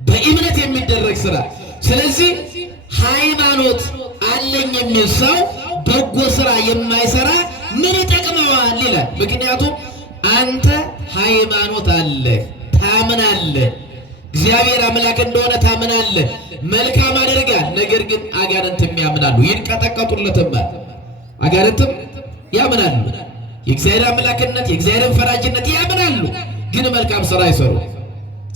በእምነት የሚደረግ ስራ። ስለዚህ ሃይማኖት አለኝ የሚል ሰው በጎ ስራ የማይሰራ ምን ይጠቅመዋል ይላል። ምክንያቱም አንተ ሃይማኖት አለህ፣ ታምናለህ፣ እግዚአብሔር አምላክ እንደሆነ ታምናለህ፣ መልካም አድርጋል። ነገር ግን አጋንንትም ያምናሉ፣ ይንቀጠቀጡለትማል። አጋንንትም ያምናሉ፣ የእግዚአብሔር አምላክነት የእግዚአብሔርን ፈራጅነት ያምናሉ፣ ግን መልካም ስራ አይሰሩ።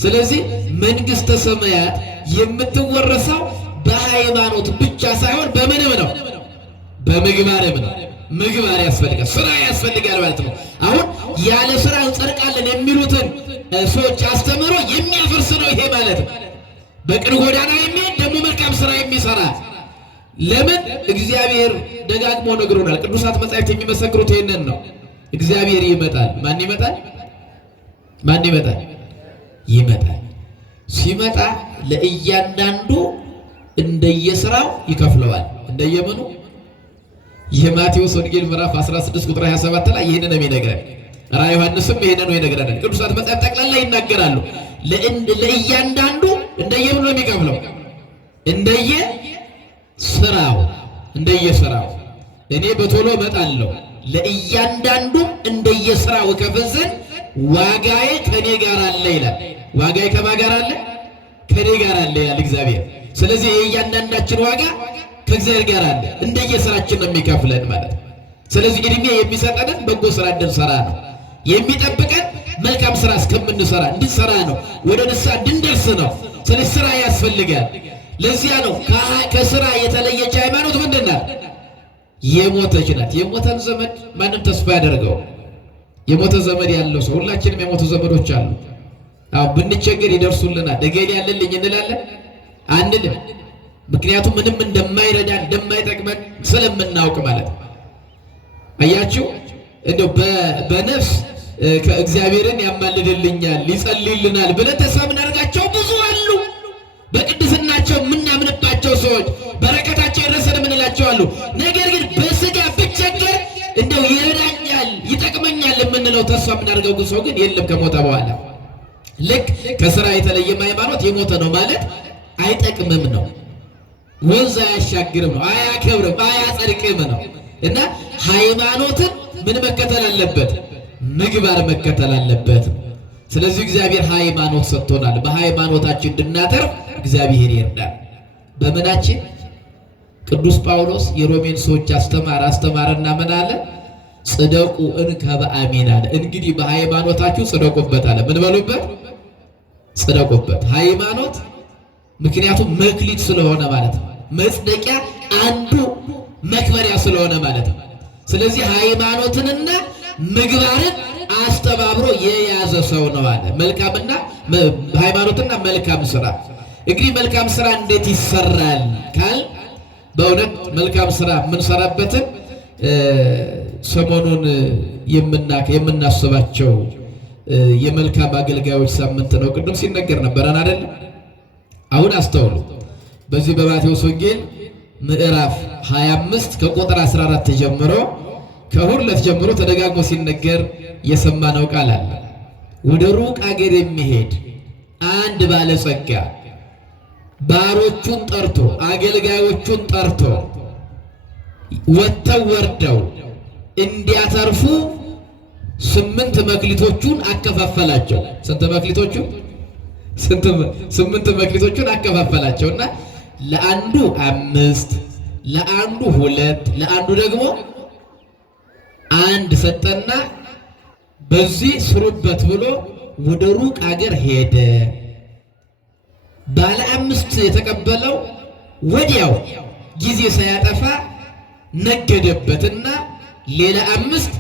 ስለዚህ መንግሥተ ሰማያት የምትወረሰው በሃይማኖት ብቻ ሳይሆን በምንም ነው፣ በምግባርም ነው። ምግባር ያስፈልጋል፣ ስራ ያስፈልጋል ማለት ነው። አሁን ያለ ስራ እንጸድቃለን የሚሉትን ሰዎች አስተምሮ የሚያፈርስ ነው ይሄ ማለት ነው። በቅን ጎዳና የሚሄድ ደግሞ መልካም ስራ የሚሰራ ለምን? እግዚአብሔር ደጋግሞ ነግሮናል። ቅዱሳት መጻሕፍት የሚመሰክሩት ይሄንን ነው። እግዚአብሔር ይመጣል። ማን ይመጣል? ማን ይመጣል? ይመጣል። ሲመጣ ለእያንዳንዱ እንደየስራው ይከፍለዋል። እንደየምኑ? የማቴዎስ ወንጌል ምዕራፍ 16 ቁጥር 27 ላይ ይህንን ነው የሚነግረን። ራዕየ ዮሐንስም ይህንን ነው ይነግረናል። ቅዱሳት መጻሕፍት ጠቅላላ ይናገራሉ። ለእያንዳንዱ እንደየምኑ ነው የሚከፍለው? እንደየስራው። እንደየስራው እኔ በቶሎ እመጣለሁ፣ ለእያንዳንዱ እንደየስራው እከፍል ዘንድ ዋጋዬ ከኔ ጋር አለ ይላል። ዋጋዬ ከማን ጋር አለ? ከኔ ጋር አለ ይላል እግዚአብሔር። ስለዚህ የእያንዳንዳችን ዋጋ ከእግዚአብሔር ጋር አለ። እንደየስራችን ነው የሚከፍለን ማለት ነው። ስለዚህ እድሜ የሚሰጠንን በጎ ስራ እንድንሰራ ነው የሚጠብቀን። መልካም ስራ እስከምንሰራ እንድንሰራ ነው፣ ወደ ንስሐ እንድንደርስ ነው። ስለዚህ ስራ ያስፈልጋል። ለዚያ ነው ከስራ የተለየች ሃይማኖት ምንድን ናት? የሞተች ናት። የሞተን ዘመድ ማንም ተስፋ ያደርገው። የሞተ ዘመድ ያለው ሰው፣ ሁላችንም የሞቱ ዘመዶች አሉ። አዎ ብንቸገር ይደርሱልናል። ደገሌ ያለልኝ እንላለን አንልም። ምክንያቱም ምንም እንደማይረዳ እንደማይጠቅመን ስለምናውቅ ማለት ነው። አያችሁ እንደው በነፍስ ከእግዚአብሔርን ያማልድልኛል ይጸልይልናል ብለን ተስፋ የምናደርጋቸው ብዙ አሉ። በቅድስናቸው የምናምንባቸው ሰዎች በረከታቸው የደረሰን የምንላቸው አሉ። ነገር ግን በስጋ ብቸገር እንደው ይረዳኛል ይጠቅመኛል የምንለው ተስፋ የምናደርገው ሰው ግን የለም ከሞተ በኋላ። ልክ ከስራ የተለየም ሃይማኖት የሞተ ነው ማለት አይጠቅምም ነው፣ ወንዝ አያሻግርም ነው፣ አያከብርም፣ አያጸድቅም ነው። እና ሃይማኖትን ምን መከተል አለበት? ምግባር መከተል አለበት። ስለዚህ እግዚአብሔር ሃይማኖት ሰጥቶናል። በሃይማኖታችን እንድናተርፍ እግዚአብሔር ይርዳል። በምናችን ቅዱስ ጳውሎስ የሮሜን ሰዎች አስተማረና ምን አለ? ጽደቁ እንከ በአሚን አለ። እንግዲህ በሃይማኖታችሁ ጽደቁበት አለ። ምን በሉበት? ጽደቁበት። ሃይማኖት ምክንያቱም መክሊት ስለሆነ ማለት ነው። መጽደቂያ አንዱ መክበሪያ ስለሆነ ማለት ነው። ስለዚህ ሃይማኖትንና ምግባርን አስተባብሮ የያዘ ሰው ነው አለ። መልካምና ሃይማኖትና መልካም ስራ። እንግዲህ መልካም ስራ እንዴት ይሰራል ካል በእውነት መልካም ስራ የምንሰራበትን ሰሞኑን የምናስባቸው የመልካም አገልጋዮች ሳምንት ነው። ቅድም ሲነገር ነበረን አይደል? አሁን አስተውሉ። በዚህ በማቴዎስ ወንጌል ምዕራፍ 25 ከቁጥር 14 ጀምሮ ከሁለት ጀምሮ ተደጋግሞ ሲነገር የሰማነው ቃል አለ። ወደ ሩቅ አገር የሚሄድ አንድ ባለጸጋ ባሮቹን ጠርቶ አገልጋዮቹን ጠርቶ ወጥተው ወርደው እንዲያተርፉ 8 መክሊቶቹን አከፋፈላቸው። ስንት መክሊቶቹን? 8 መክሊቶቹን አከፋፈላቸውና ለአንዱ 5፣ ለአንዱ 2፣ ለአንዱ ደግሞ 1 ሰጠና በዚህ ስሩበት ብሎ ወደ ሩቅ አገር ሄደ። ባለ 5 የተቀበለው ወዲያው ጊዜ ሳያጠፋ ነገደበትና ሌላ 5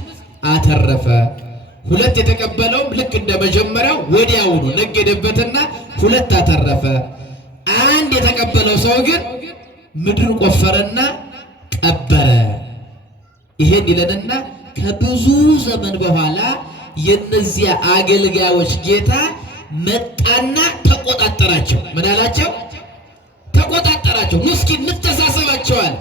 አተረፈ። 2 የተቀበለውም ልክ እንደ መጀመሪያው ወዲያውኑ ነገደበትና 2 አተረፈ። 1 የተቀበለው ሰው ግን ምድርን ቆፈረና ቀበረ። ይሄን ይለንና ከብዙ ዘመን በኋላ የነዚያ አገልጋዮች ጌታ መጣና ተቆጣጠራቸው። ምን አላቸው? ተቆጣጠራቸው። እስኪ እንተሳሰባቸዋል።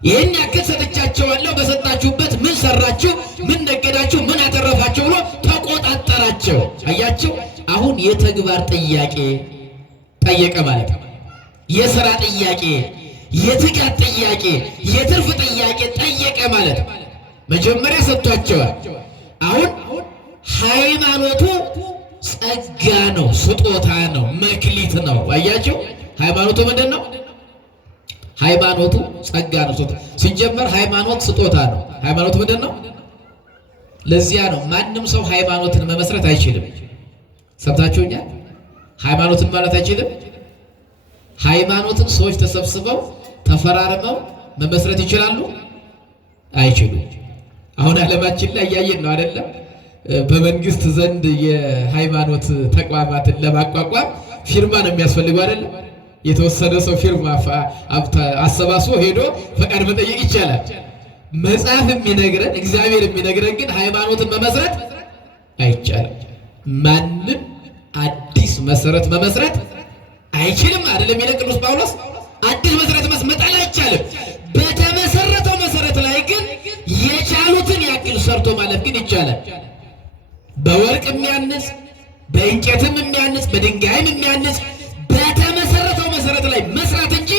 ይህን ያክል ሰጥቻቸዋለሁ፣ በሰጣችሁበት ምን ሰራችሁ? ምን ነገዳችሁ? ምን አተረፋችሁ? ብሎ ተቆጣጠራቸው። አያቸው። አሁን የተግባር ጥያቄ ጠየቀ ማለት ነው። የሥራ ጥያቄ፣ የትጋት ጥያቄ፣ የትርፍ ጥያቄ ጠየቀ ማለት ነው። መጀመሪያ ሰጥቷቸዋል። አሁን ሃይማኖቱ ጸጋ ነው፣ ስጦታ ነው፣ መክሊት ነው። አያቸው። ሃይማኖቱ ምንድን ነው? ሃይማኖቱ ጸጋ ነው። ሲጀመር ሃይማኖት ስጦታ ነው። ሃይማኖት ምንድን ነው? ለዚያ ነው ማንም ሰው ሃይማኖትን መመስረት አይችልም። ሰምታችሁኛል? ሃይማኖትን ማለት አይችልም። ሃይማኖትን ሰዎች ተሰብስበው ተፈራርመው መመስረት ይችላሉ? አይችሉም። አሁን ዓለማችን ላይ እያየን ነው አይደለም? በመንግስት ዘንድ የሃይማኖት ተቋማትን ለማቋቋም ፊርማ ነው የሚያስፈልገው አይደለም? የተወሰነ ሰው ፊርማ አሰባስቦ ሄዶ ፈቃድ መጠየቅ ይቻላል። መጽሐፍ የሚነግረን እግዚአብሔር የሚነግረን ግን ሃይማኖትን መመስረት አይቻልም። ማንም አዲስ መሰረት መመስረት አይችልም አይደለም? የሚለው ቅዱስ ጳውሎስ አዲስ መሰረት መጣል አይቻልም። በተመሰረተው መሰረት ላይ ግን የቻሉትን ያክል ሰርቶ ማለፍ ግን ይቻላል። በወርቅ የሚያንጽ በእንጨትም የሚያንጽ በድንጋይም የሚያንጽ በተመሰረተው መሰረት ላይ መስራት እንጂ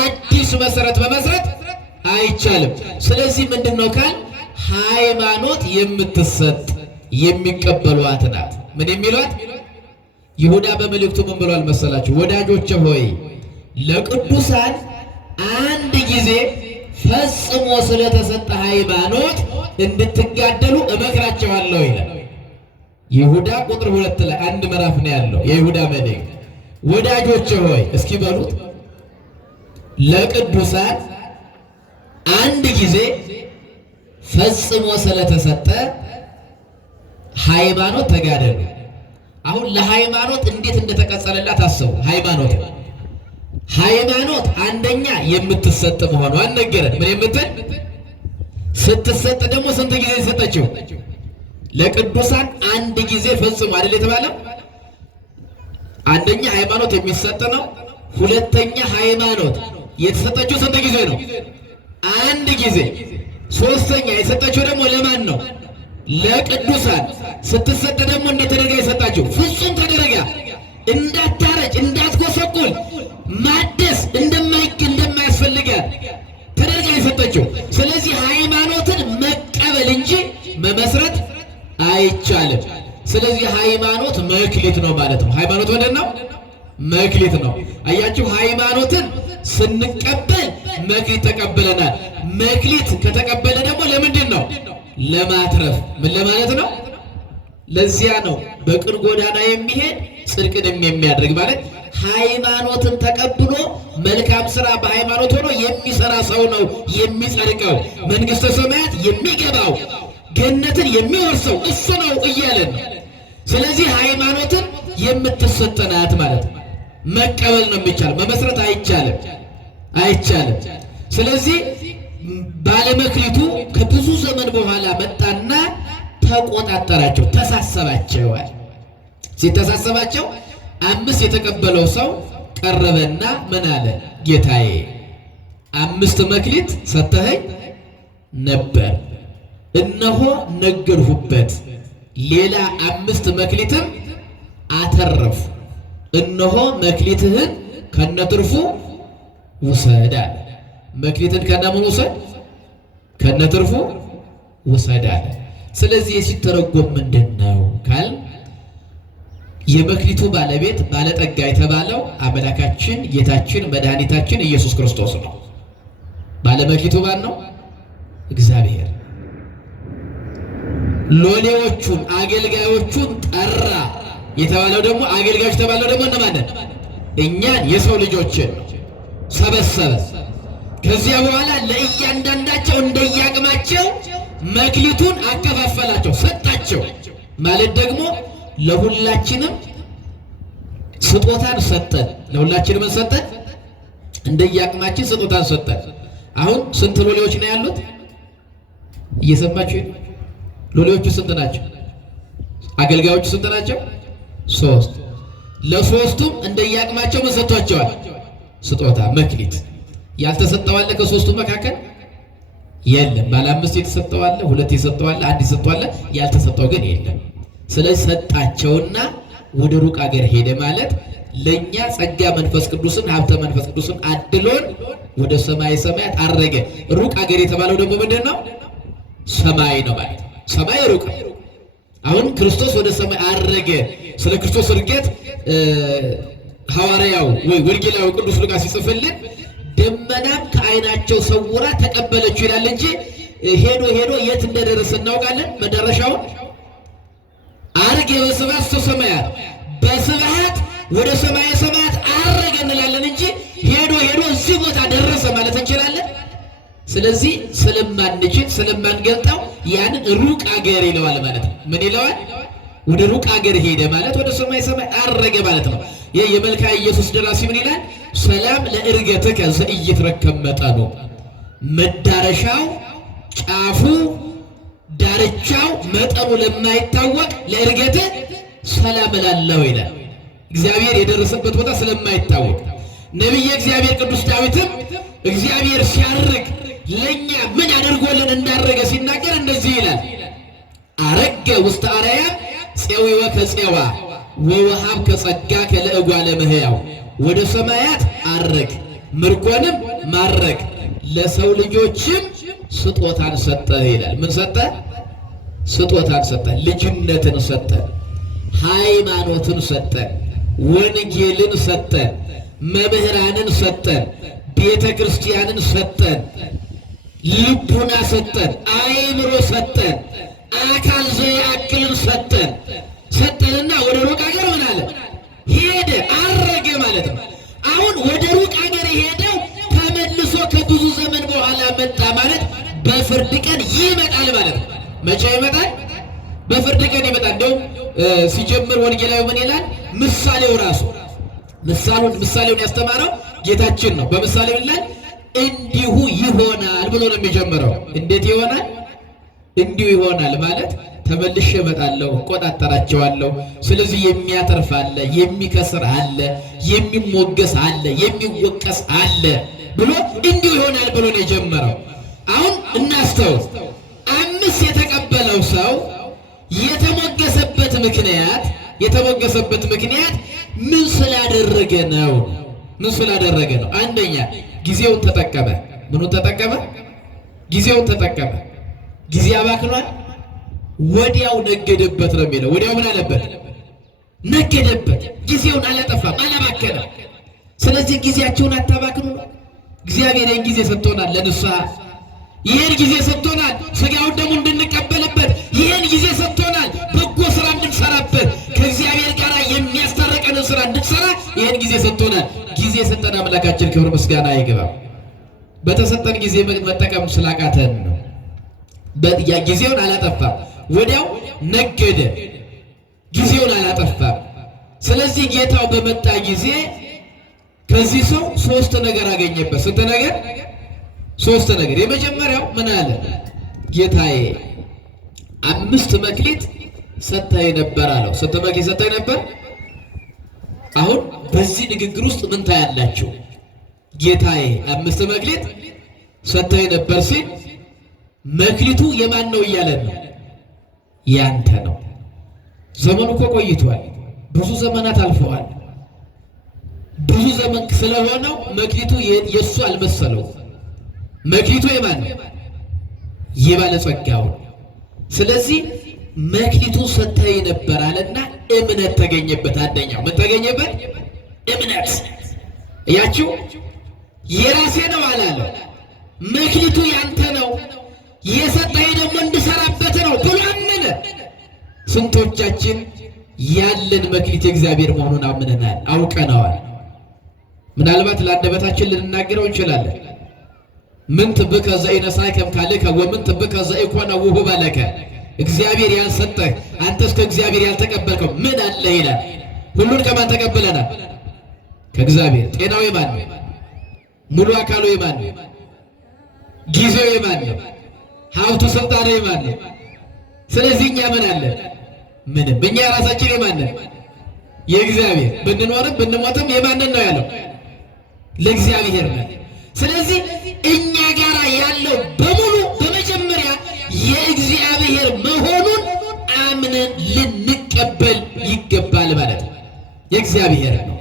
አዲስ መሰረት መመስረት አይቻልም። ስለዚህ ምንድነው ካል ሃይማኖት የምትሰጥ የሚቀበሏት ናት። ምን የሚሏት? ይሁዳ በመልእክቱ ምን ብሏል መሰላችሁ? ወዳጆቼ ሆይ ለቅዱሳን አንድ ጊዜ ፈጽሞ ስለተሰጠ ሃይማኖት እንድትጋደሉ እመክራቸዋለሁ ይላል። ይሁዳ ቁጥር 2 ላይ አንድ ምዕራፍ ነው ያለው የይሁዳ መልእክት። ወዳጆቼ ሆይ እስኪ በሉት ለቅዱሳን አንድ ጊዜ ፈጽሞ ስለተሰጠ ሃይማኖት ተጋደሉ። አሁን ለሃይማኖት እንዴት እንደተቀጸለላት አስቡ። ሃይማኖት አንደኛ የምትሰጥ መሆኗን ነገረን። ምን የምትል ስትሰጥ ደግሞ ስንት ጊዜ ሰጠችው? ለቅዱሳን አንድ ጊዜ ፈጽሞ አይደል የተባለው? አንደኛ ሃይማኖት የሚሰጥ ነው። ሁለተኛ ሃይማኖት የተሰጠችው ስንት ጊዜ ነው? አንድ ጊዜ። ሶስተኛ የሰጠችው ደግሞ ለማን ነው? ለቅዱሳን። ስትሰጥ ደግሞ እንደተደረገ የሰጣችው ፍጹም ተደረጋ፣ እንዳታረጅ፣ እንዳትጎሰቁል፣ ማደስ እንደማያስፈልጋት ተደረጋ የሰጠችው። ስለዚህ ሃይማኖትን መቀበል እንጂ መመስረት አይቻልም። ስለዚህ ሃይማኖት መክሊት ነው ማለት ነው። ሃይማኖት ምንድን ነው? መክሊት ነው። አያችሁ፣ ሃይማኖትን ስንቀበል መክሊት ተቀብለናል። መክሊት ከተቀበለ ደግሞ ለምንድን ነው? ለማትረፍ። ምን ለማለት ነው? ለዚያ ነው በቅን ጎዳና የሚሄድ ጽድቅንም የሚያደርግ ማለት ሃይማኖትን ተቀብሎ መልካም ስራ በሃይማኖት ሆኖ የሚሰራ ሰው ነው የሚጸድቀው፣ መንግስተ ሰማያት የሚገባው፣ ገነትን የሚወርሰው እሱ ነው እያለን ነው። ስለዚህ ሃይማኖትን የምትሰጠናት ማለት ነው። መቀበል ነው የሚቻል፣ መመስረት አይቻልም። ስለዚህ ባለመክሊቱ ከብዙ ዘመን በኋላ መጣና ተቆጣጠራቸው፣ ተሳሰባቸዋል። ሲተሳሰባቸው 5 የተቀበለው ሰው ቀረበና ምን አለ? ጌታዬ 5 መክሊት ሰጥተኸኝ ነበር፣ እነሆ ነገርሁበት፣ ሌላ 5 መክሊትም አተረፉ፣ እነሆ መክሊትህን ከነትርፉ ውሰድ አለ። መክሊትን ከነምን ውሰድ? ከነትርፉ ውሰድ አለ። ስለዚህ ሲተረጎም ምንድን ነው ካል የመክሊቱ ባለቤት ባለጠጋ የተባለው አምላካችን ጌታችን መድኃኒታችን ኢየሱስ ክርስቶስ ነው። ባለመክሊቱ ማን ነው? እግዚአብሔር። ሎሌዎቹን አገልጋዮቹን ጠራ የተባለው ደግሞ አገልጋዮች የተባለው ደግሞ እነማንን? እኛን የሰው ልጆችን ሰበሰበ። ከዚያ በኋላ ለእያንዳንዳቸው እንደየአቅማቸው መክሊቱን አከፋፈላቸው፣ ሰጣቸው። ማለት ደግሞ ለሁላችንም ስጦታን ሰጠን። ለሁላችንም ሰጠን፣ እንደየአቅማችን ስጦታን ሰጠን። አሁን ስንት ሎሌዎች ነው ያሉት? እየሰማችሁ? ሎሌዎቹ ስንት ናቸው? አገልጋዮቹ ስንት ናቸው? 3። ለሶስቱም እንደየአቅማቸው ምን ሰጥቷቸዋል? ስጦታ፣ መክሊት። ያልተሰጠዋለ ከሶስቱ መካከል የለም። ባለ 5 የተሰጠዋለ፣ 2 የተሰጠዋለ፣ 1 የተሰጠዋለ፣ ያልተሰጠው ግን የለም። ስለዚህ ሰጣቸውና ወደ ሩቅ አገር ሄደ። ማለት ለኛ ጸጋ መንፈስ ቅዱስን ሀብተ መንፈስ ቅዱስን አድሎን ወደ ሰማይ ሰማያት አረገ። ሩቅ አገር የተባለው ደግሞ ምንድን ነው? ሰማይ ነው ማለት። ሰማይ ሩቅ። አሁን ክርስቶስ ወደ ሰማይ አረገ። ስለ ክርስቶስ እርገት ሐዋርያው ወይ ወንጌላዊ ቅዱስ ሉቃስ ሲጽፍልን ደመናም ከዓይናቸው ሰውራ ተቀበለችው ይላል እንጂ ሄዶ የት እንደደረሰ እናውቃለን? መዳረሻውን አርገ በስብሐት ሰማያት፣ በስብሐት ወደ ሰማየ ሰማያት አረገ እንላለን እንጂ ሄዶ እዚህ ቦታ ደረሰ ማለት እንችላለን? ስለዚህ ስለማንችል ስለማንገልጠው ያንን ሩቅ አገር ይለዋል ማለት ነው። ምን ይለዋል? ወደ ሩቅ አገር ሄደ ማለት ወደ ሰማይ አረገ ማለት ነው። ይህ የመልካ ኢየሱስ ደራሲ ምን ይላል? ሰላም ለእርገትከ ዘኢይትረከብ መጠኑ፣ መዳረሻው ጫፉ ዳርቻው መጠኑ ለማይታወቅ ለእርገት ሰላም እላለሁ ይላል። እግዚአብሔር የደረሰበት ቦታ ስለማይታወቅ ነቢየ እግዚአብሔር ቅዱስ ዳዊትም እግዚአብሔር ሲያርግ ለኛ ምን አድርጎልን እንዳረገ ሲናገር እንደዚህ ይላል። አረገ ውስተ አርያም ፄዊወ ከፄዋ ወወሃብ ከጸጋ ከለእጓለ እመሕያው። ወደ ሰማያት አረግ ምርኮንም ማረግ ለሰው ልጆችም ስጦታን ሰጠ ይላል። ምን ሰጠ? ስጦታን ሰጠ። ልጅነትን ሰጠ፣ ሃይማኖትን ሰጠ፣ ወንጌልን ሰጠ፣ መምህራንን ሰጠን፣ ቤተ ክርስቲያንን ሰጠን፣ ልቡና ሰጠን፣ አእምሮ ሰጠን፣ አካል ዘያክልን ሰጠንና ወደ ሩቅ አገር ምን አለ? ሄደ፣ አረገ ማለት ነው። አሁን ወደ ሩቅ አገር የሄደው ተመልሶ ከብዙ ዘመን በኋላ መጣ ማለት በፍርድ ቀን ይመጣል ማለት ነው። መቼ ይመጣል? በፍርድ ቀን ይመጣል። እንደውም ሲጀምር ወንጌላዊ ምን ይላል? ምሳሌው ራሱ ምሳሌውን ያስተማረው ጌታችን ነው። በምሳሌው ይላል እንዲሁ ይሆናል ብሎ ነው የሚጀምረው። እንዴት ይሆናል? እንዲሁ ይሆናል ማለት ተመልሼ እመጣለሁ፣ እቆጣጠራቸዋለሁ። ስለዚህ የሚያተርፍ አለ፣ የሚከስር አለ፣ የሚሞገስ አለ፣ የሚወቀስ አለ ብሎ እንዲሁ ይሆናል ብሎ ነው የጀመረው። አሁን እናስተውል። 5 የተቀበለው ሰው የተሞገሰበት ምክንያት ምን ስላደረገ ነው? አንደኛ ጊዜውን ተጠቀመ። ምኑን ተጠቀመ? ጊዜውን ተጠቀመ። ጊዜ አባክኗል። ወዲያው ነገደበት ነው የሚለው። ወዲያው ምን አለበት? ነገደበት። ጊዜውን አላጠፋም፣ አላባከነም። ስለዚህ ጊዜያቸውን አታባክኑ። እግዚአብሔር ይህን ጊዜ ሰጥቶናል ለንስሐ። ይህን ጊዜ ሰጥቶናል ሥጋውን ደግሞ እንድንቀበልበት። ይህን ጊዜ ሰጥቶናል በጎ ስራ እንድንሰራበት፣ ከእግዚአብሔር ጋር የሚያስታርቀንን ስራ እንድንሰራ ይህን ጊዜ ሰጥቶናል። ጊዜ ሰጠን አምላካችን ክብር ምስጋና ይግባው። በተሰጠን ጊዜ መጠቀም ስላቃተን ነው። ጊዜውን አላጠፋም፣ ወዲያው ነገደ። ጊዜውን አላጠፋም። ስለዚህ ጌታው በመጣ ጊዜ ከዚህ ሰው 3 ነገር አገኘበት። ስንት ነገር? 3 ነገር። የመጀመሪያው ምን አለ? ጌታዬ 5 መክሊት ሰጥተኸኝ ነበር አለው። ስንት መክሊት ሰጥተኸኝ ነበር? አሁን በዚህ ንግግር ውስጥ ምን ታያላችሁ? ጌታዬ 5 መክሊት ሰጥተኸኝ ነበር ሲል መክሊቱ የማን ነው እያለን ነው? ያንተ ነው። ዘመኑ እኮ ቆይቷል። ብዙ ዘመናት አልፈዋል። ብዙ ዘመን ስለሆነው መክሊቱ የሱ አልመሰለው። መክሊቱ የማን ነው? የባለጸጋው። ስለዚህ መክሊቱ ሰጥተኸኝ ነበር አለና እምነት ተገኘበት። አንደኛው ምን ተገኘበት? እምነት። ያቺው የራሴ ነው አላለው። መክሊቱ ያንተ ነው፣ የሰጠኸኝ ደግሞ እንድሰራበት ነው ብሎ አመነ። ስንቶቻችን ያለን መክሊት የእግዚአብሔር መሆኑን አምነናል፣ አውቀነዋል። ምናልባት ለአንደበታችን ልንናገረው እንችላለን። ምን ትብከ ዘኢነሳከ እምካልከ ወምን ትብከ ዘኢኮነ ውሁበ ለከ። እግዚአብሔር ያልሰጠህ አንተስ ከእግዚአብሔር ያልተቀበልከው ምን አለ ይላል። ሁሉን ከማን ተቀብለናል? ከእግዚአብሔር። ጤናው የማን ነው? ሙሉ አካሉ የማን ነው? ጊዜው የማን ነው? ሀብቱ ስልጣኑ የማን ነው? ስለዚህ እኛ ምን አለ? ምንም። እኛ ራሳችን የማን ነን? የእግዚአብሔር። ብንኖርም ብንሞትም የማንን ነው ያለው? ለእግዚአብሔር ነው። ስለዚህ እኛ ጋር ያለው በሙሉ በመጀመሪያ የእግዚአብሔር መሆኑን አምነን ልንቀበል ይገባል ማለት ነው። የእግዚአብሔር ነው።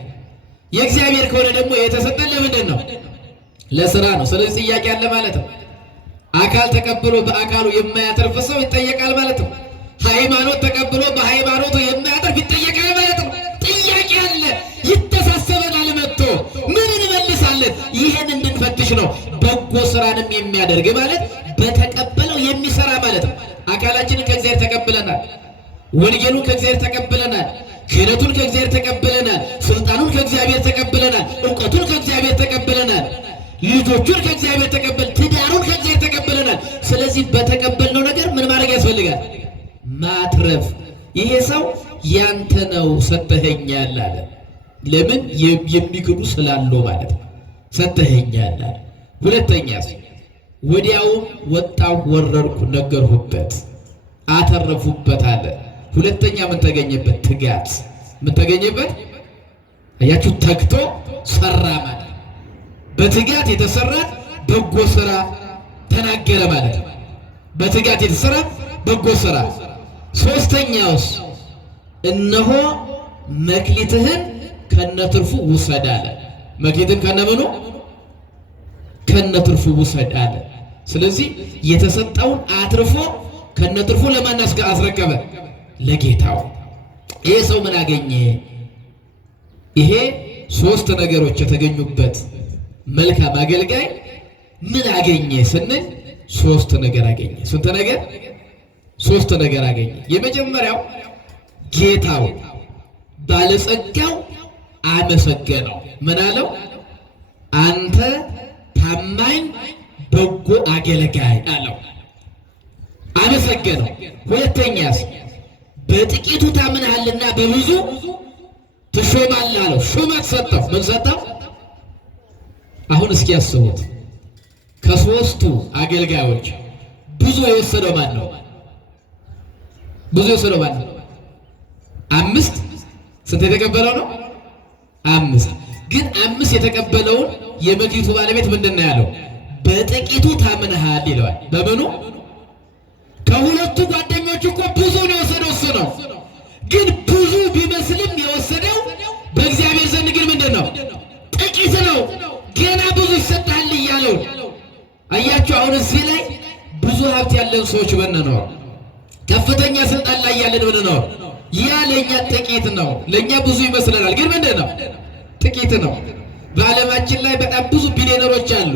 የእግዚአብሔር ከሆነ ደግሞ የተሰጠን ለምንድን ነው? ለስራ ነው። ስለዚህ ጥያቄ አለ ማለት ነው። አካል ተቀብሎ በአካሉ የማያተርፍ ሰው ይጠየቃል ማለት ነው። ሃይማኖት ተቀብሎ በሃይማኖቱ የማያተርፍ ይጠየቃል ማለት ነው። ጥያቄ አለ። ይተሳሰበናል መጥቶ ምን እንመልሳለን? ይህን እንድንፈትሽ ነው። በጎ ስራንም የሚያደርግ ማለት በተቀበለው የሚሰራ ማለት ነው። አካላችንን ከእግዚአብሔር ተቀብለናል። ወንጌሉን ከእግዚአብሔር ተቀብለናል። ክህነቱን ከእግዚአብሔር ተቀብለናል። ከእግዚአብሔር ተቀብለናል። እውቀቱን ከእግዚአብሔር ተቀብለናል። ልጆቹን ከእግዚአብሔር ተቀበል፣ ትዳሩን ከእግዚአብሔር ተቀብለናል። ስለዚህ በተቀበልነው ነገር ምን ማድረግ ያስፈልጋል? ማትረፍ። ይሄ ሰው ያንተ ነው ሰጥተኸኛል አለ። ለምን? የሚክዱ ስላለው ማለት ነው። ሰጥተኸኛል አለ። ሁለተኛስ ወዲያውም ወጣሁ ወረድኩ ነገርሁበት አተረፉበት አለ። ሁለተኛ ምን ተገኘበት? ትጋት። ምን ተገኘበት? አያችሁ፣ ተግቶ ሰራ ማለት በትጋት የተሰራ በጎ ስራ ተናገረ ማለት ነው። በትጋት የተሰራ በጎ ስራ። ሶስተኛውስ እነሆ መክሊትህን ከነትርፉ ውሰድ አለ። መክሊትን ከነምኑ? ከነትርፉ ውሰድ አለ። ስለዚህ የተሰጠውን አትርፎ ከነትርፉ ለማን አስረከበ? ለጌታው። ይሄ ሰው ምን አገኘ? ይሄ ሶስት ነገሮች የተገኙበት መልካም አገልጋይ ምን አገኘ ስንል ሶስት ነገር አገኘ። ስንት ነገር? ሶስት ነገር አገኘ። የመጀመሪያው ጌታው ባለጸጋው አመሰገነው። ምን አለው? አንተ ታማኝ በጎ አገልጋይ አለው። አመሰገነው። ሁለተኛስ በጥቂቱ ታምነሃልና በብዙ ትሾማለህ አለው። ሹመት ሰጠው። ምን ሰጠው? አሁን እስኪ ያስቡት፣ ከሶስቱ አገልጋዮች ብዙ የወሰደው ማን ነው? ብዙ የወሰደው ማን ነው? አምስት። ስንት የተቀበለው ነው? አምስት። ግን አምስት የተቀበለውን የመክሊቱ ባለቤት ምንድን ነው ያለው? በጥቂቱ ታምነሃል ይለዋል። በምኑ? ከሁለቱ ጓደኞች እኮ ብዙ ነው የወሰደው እሱ ነው። ግን ብዙ ቢመስልም የወሰደው በእግዚአብሔር ዘንድ ግን ምንድን ነው? ጥቂት ነው። ገና ብዙ ይሰጣል እያለው። አያችሁ፣ አሁን እዚህ ላይ ብዙ ሀብት ያለን ሰዎች ብንኖር፣ ከፍተኛ ስልጣን ላይ ያለን ብንኖር፣ ያ ለእኛ ጥቂት ነው። ለእኛ ብዙ ይመስለናል፣ ግን ምንድን ነው? ጥቂት ነው። በዓለማችን ላይ በጣም ብዙ ቢሊዮነሮች አሉ።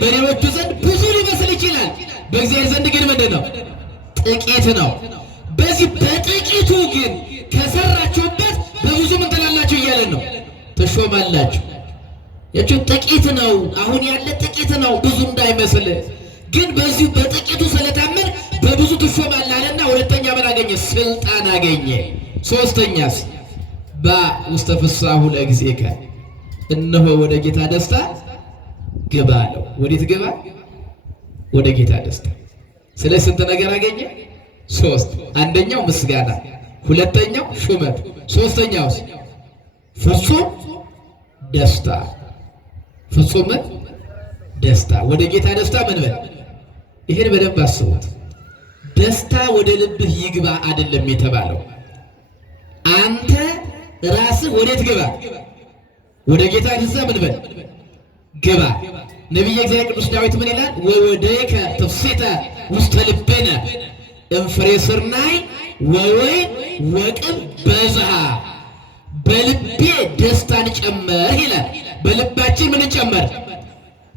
በሌሎቹ ዘንድ ብዙ ሊመስል ይችላል፣ በእግዚአብሔር ዘንድ ግን ምንድን ነው? ጥቂት ነው። በዚህ በጥቂቱ ግን ከሰራችሁበት በብዙ ምን ትላላችሁ እያለን ነው? ትሾማላችሁ። ያችሁ ጥቂት ነው። አሁን ያለ ጥቂት ነው፣ ብዙ እንዳይመስል። ግን በዚሁ በጥቂቱ ስለታመን በብዙ ትሾማለህ አለና ሁለተኛ ምን አገኘ? ስልጣን አገኘ። ሶስተኛስ በውስተ ፍስሐሁ ለእግዚእከ፣ እነሆ ወደ ጌታ ደስታ ግባ አለው። ወዴት ግባ? ወደ ጌታ ደስታ። ስለዚህ ስንት ነገር አገኘ? ሶስት። አንደኛው ምስጋና፣ ሁለተኛው ሹመት፣ ሶስተኛውስ ፍጹም ደስታ። ፍጹም ደስታ። ወደ ጌታ ደስታ ምን በል? ይሄን በደንብ አስቡት። ደስታ ወደ ልብህ ይግባ አይደለም የተባለው። አንተ ራስህ ወዴት ግባ? ወደ ጌታ ደስታ ምን በል? ግባ። ነቢየ እግዚአብሔር ቅዱስ ዳዊት ምን ይላል? ወወደይከ ትፍሥሕተ ውስተ ልቤነ እምፍሬ ስርናይ ወወይን ወቅም በዝሃ። በልቤ ደስታን ጨመር ይላል። በልባችን ምን ጨመር?